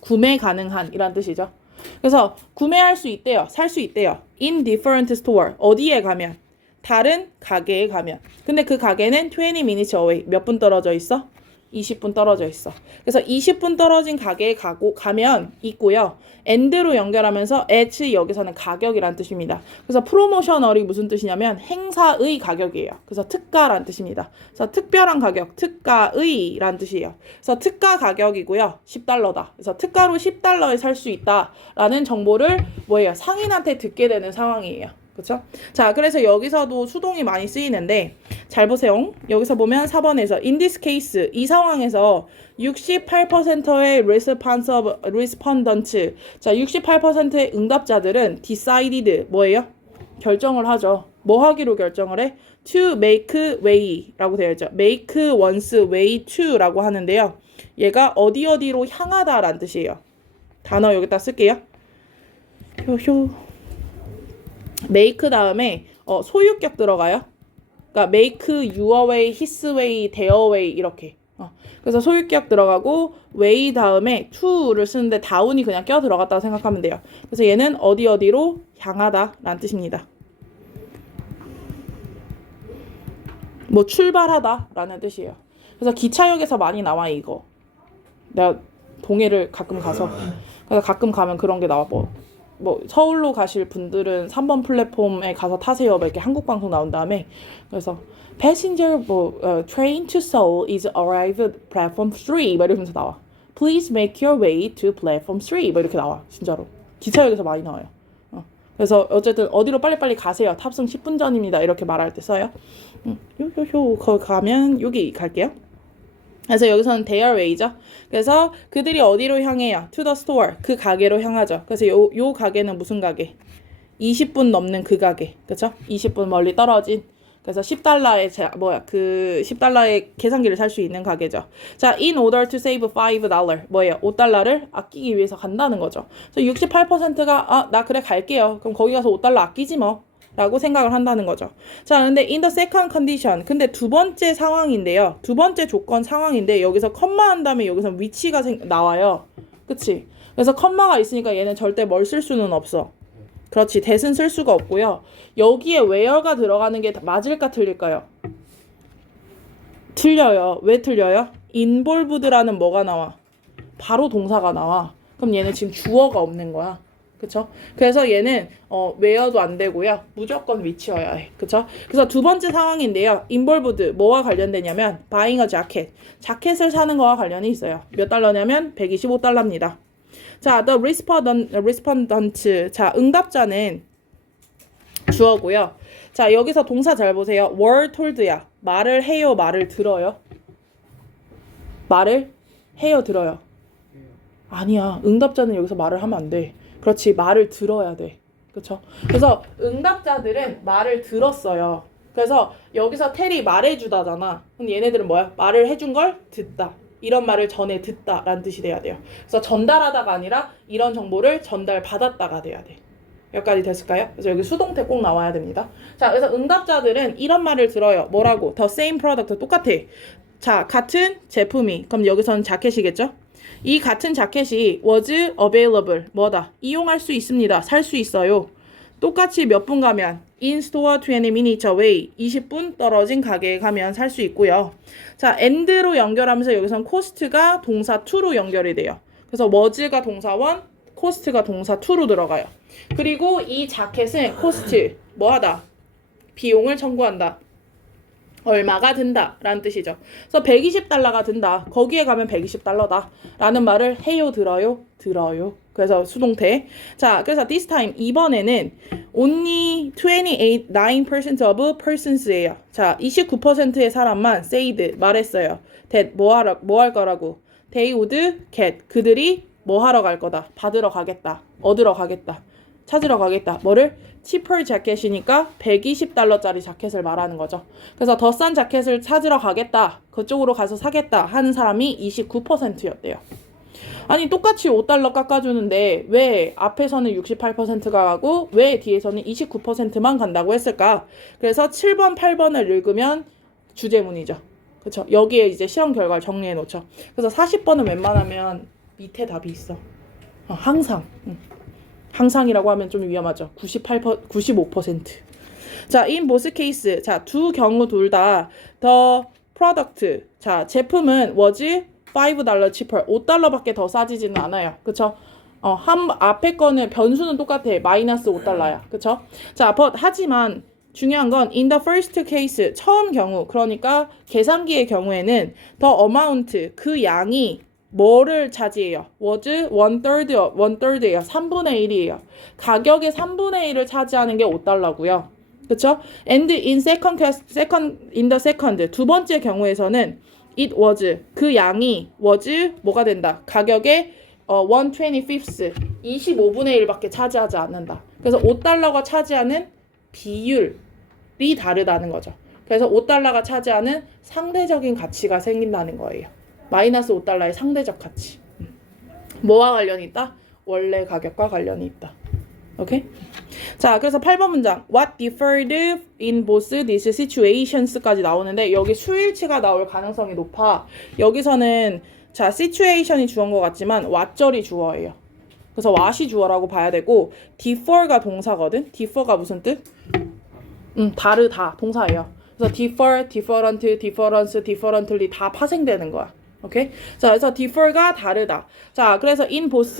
구매 가능한 이란 뜻이죠. 그래서 구매할 수 있대요. 살 수 있대요. in different store. 어디에 가면? 다른 가게에 가면. 근데 그 가게는 20 minutes away. 몇 분 떨어져 있어? 20분 떨어져 있어. 그래서 20분 떨어진 가게에 가면 있고요. and로 연결하면서 at 여기서는 가격이란 뜻입니다. 그래서 프로모셔널이 무슨 뜻이냐면 행사의 가격이에요. 그래서 특가란 뜻입니다. 그래서 특별한 가격, 특가의란 뜻이에요. 그래서 특가 가격이고요. 10달러다. 그래서 특가로 10달러에 살 수 있다라는 정보를 뭐예요? 상인한테 듣게 되는 상황이에요. 그렇죠? 자, 그래서 여기서도 수동이 많이 쓰이는데 잘 보세요. 여기서 보면 4번에서 in this case 이 상황에서 68%의 respondents 자, 68%의 응답자들은 decided 뭐예요? 결정을 하죠. 뭐 하기로 결정을 해? to make way라고 되어 있죠. make one's way to라고 하는데요. 얘가 어디로 향하다라는 뜻이에요. 단어 여기다 쓸게요. 효효 make 다음에 소유격 들어가요. 그러니까 make your way, his way, their way 이렇게. 그래서 소유격 들어가고 way 다음에 to를 쓰는데 down이 그냥 껴 들어갔다고 생각하면 돼요. 그래서 얘는 어디로 향하다라는 뜻입니다. 뭐 출발하다라는 뜻이에요. 그래서 기차역에서 많이 나와 이거. 내가 동해를 가끔 가서 그래서 가끔 가면 그런 게 나와. 뭐 서울로 가실 분들은 3번 플랫폼에 가서 타세요. 이렇게 한국 방송 나온 다음에 그래서 passenger train to Seoul is arrived platform 3 이러면서 나와. Please make your way to platform 3 이렇게 나와. 진짜로 기차역에서 많이 나와요. 그래서 어쨌든 어디로 빨리빨리 가세요. 탑승 10분 전입니다. 이렇게 말할 때 써요. 거기 가면 여기 갈게요. 그래서 여기서는 their way죠. 그래서 그들이 어디로 향해요? to the store. 그 가게로 향하죠. 그래서 요 가게는 무슨 가게? 20분 넘는 그 가게. 그쵸? 20분 멀리 떨어진. 그래서 10달러에 그 10달러의 계산기를 살 수 있는 가게죠. 자, in order to save $5 뭐예요? 5달러를 아끼기 위해서 간다는 거죠. 그래서 68%가 나 그래 갈게요. 그럼 거기 가서 5달러 아끼지 뭐. 라고 생각을 한다는 거죠. 자, 근데 in the second condition. 근데 두 번째 상황인데요. 두 번째 조건 상황인데 여기서 컴마 한 다음에 여기서 위치가 나와요. 그치? 그래서 컴마가 있으니까 얘는 절대 뭘 쓸 수는 없어. 그렇지. that은 쓸 수가 없고요. 여기에 where가 들어가는 게 맞을까 틀릴까요? 틀려요. 왜 틀려요? involved라는 뭐가 나와? 바로 동사가 나와. 그럼 얘는 지금 주어가 없는 거야. 그쵸? 그래서 얘는 where도 안 되고요. 무조건 위치여야 해. 그쵸? 그래서 두 번째 상황인데요. involved 뭐와 관련되냐면 buying a jacket. 자켓을 사는 거와 관련이 있어요. 몇 달러냐면 125달러입니다. 자, the respondent. 자, 응답자는 주어고요. 자, 여기서 동사 잘 보세요. were told야. 말을 해요, 말을 들어요? 말을 해요, 들어요? 아니야. 응답자는 여기서 말을 하면 안 돼. 그렇지. 말을 들어야 돼. 그쵸? 그래서 응답자들은 말을 들었어요. 그래서 여기서 텔이 말해주다잖아. 그럼 얘네들은 뭐야? 말을 해준 걸 듣다. 이런 말을 전해 듣다 라는 뜻이 돼야 돼요. 그래서 전달하다가 아니라 이런 정보를 전달받았다가 돼야 돼. 여기까지 됐을까요? 그래서 여기 수동태 꼭 나와야 됩니다. 자, 그래서 응답자들은 이런 말을 들어요. 뭐라고? The same product. 똑같아. 자, 같은 제품이. 그럼 여기서는 자켓이겠죠? 이 같은 자켓이 was available. 뭐다? 이용할 수 있습니다. 살 수 있어요. 똑같이 몇 분 가면 in store 20 minutes away. 20분 떨어진 가게에 가면 살 수 있고요. 자, and로 연결하면서 여기선 cost가 동사 to로 연결이 돼요. 그래서 was가 동사 1, cost가 동사 2로 들어가요. 그리고 이 자켓은 cost 뭐하다? 비용을 청구한다. 얼마가 든다 라는 뜻이죠. 그래서 120달러가 든다. 거기에 가면 120달러다 라는 말을 해요, 들어요? 들어요. 그래서 수동태. 자, 그래서 this time 이번에는 only 29% of persons예요. 자, 29%의 사람만 said 말했어요. that 뭐 할 거라고? They would get 그들이 뭐 하러 갈 거다. 받으러 가겠다. 얻으러 가겠다. 찾으러 가겠다. 뭐를? cheaper 자켓이니까 120달러짜리 자켓을 말하는 거죠. 그래서 더 싼 자켓을 찾으러 가겠다. 그쪽으로 가서 사겠다 하는 사람이 29%였대요. 아니 똑같이 5달러 깎아주는데 왜 앞에서는 68%가 가고 왜 뒤에서는 29%만 간다고 했을까? 그래서 7번, 8번을 읽으면 주제문이죠. 그렇죠? 여기에 이제 실험 결과를 정리해 놓죠. 그래서 40번은 웬만하면 밑에 답이 있어. 항상. 항상이라고 하면 좀 위험하죠. 95%. 자, in both case. 자, 두 경우 둘 다 the product. 자, 제품은 was $5 cheaper. 5달러밖에 더 싸지지는 않아요. 그쵸? 앞에 거는 변수는 똑같아. 마이너스 5달러야. 그쵸? 자, but 하지만 중요한 건 in the first case. 처음 경우. 그러니까 계산기의 경우에는 the amount. 그 양이 뭐를 차지해요? was 1/3예요. 3분의 1이에요. 가격의 3분의 1을 차지하는 게 5달러고요. 그쵸? And in in the second. 두 번째 경우에서는 it was. 그 양이 was 뭐가 된다? 가격의 1/25th. 25분의 1밖에 차지하지 않는다. 그래서 5달러가 차지하는 비율이 다르다는 거죠. 그래서 5달러가 차지하는 상대적인 가치가 생긴다는 거예요. 마이너스 5달러의 상대적 가치. 뭐와 관련이 있다? 원래 가격과 관련이 있다. 오케이? 자, 그래서 8번 문장. What differed in both these situations까지 나오는데 여기 수일치가 나올 가능성이 높아. 여기서는 자, situation이 주어인 것 같지만 what절이 주어예요. 그래서 what이 주어라고 봐야 되고 differ가 동사거든. differ가 무슨 뜻? 다르다. 동사예요. 그래서 differ, different, difference, differently 다 파생되는 거야. 오케이? 자, 그래서 differ가 다르다. 자, 그래서 in both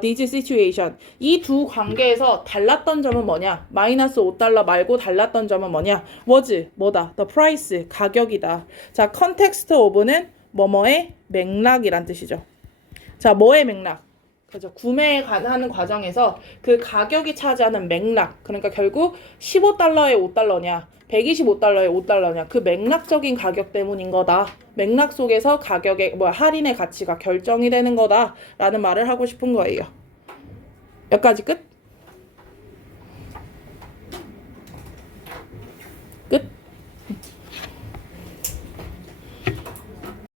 these situation 이 두 관계에서 달랐던 점은 뭐냐? 마이너스 5달러 말고 달랐던 점은 뭐냐? was 뭐다? the price 가격이다. 자, context of는 뭐뭐의 맥락이란 뜻이죠. 자, 뭐의 맥락? 그죠? 구매하는 과정에서 그 가격이 차지하는 맥락. 그러니까 결국 15달러에 5달러냐? 125달러에 5달러냐 그 맥락적인 가격 때문인 거다. 맥락 속에서 가격의 할인의 가치가 결정이 되는 거다 라는 말을 하고 싶은 거예요. 여기까지 끝?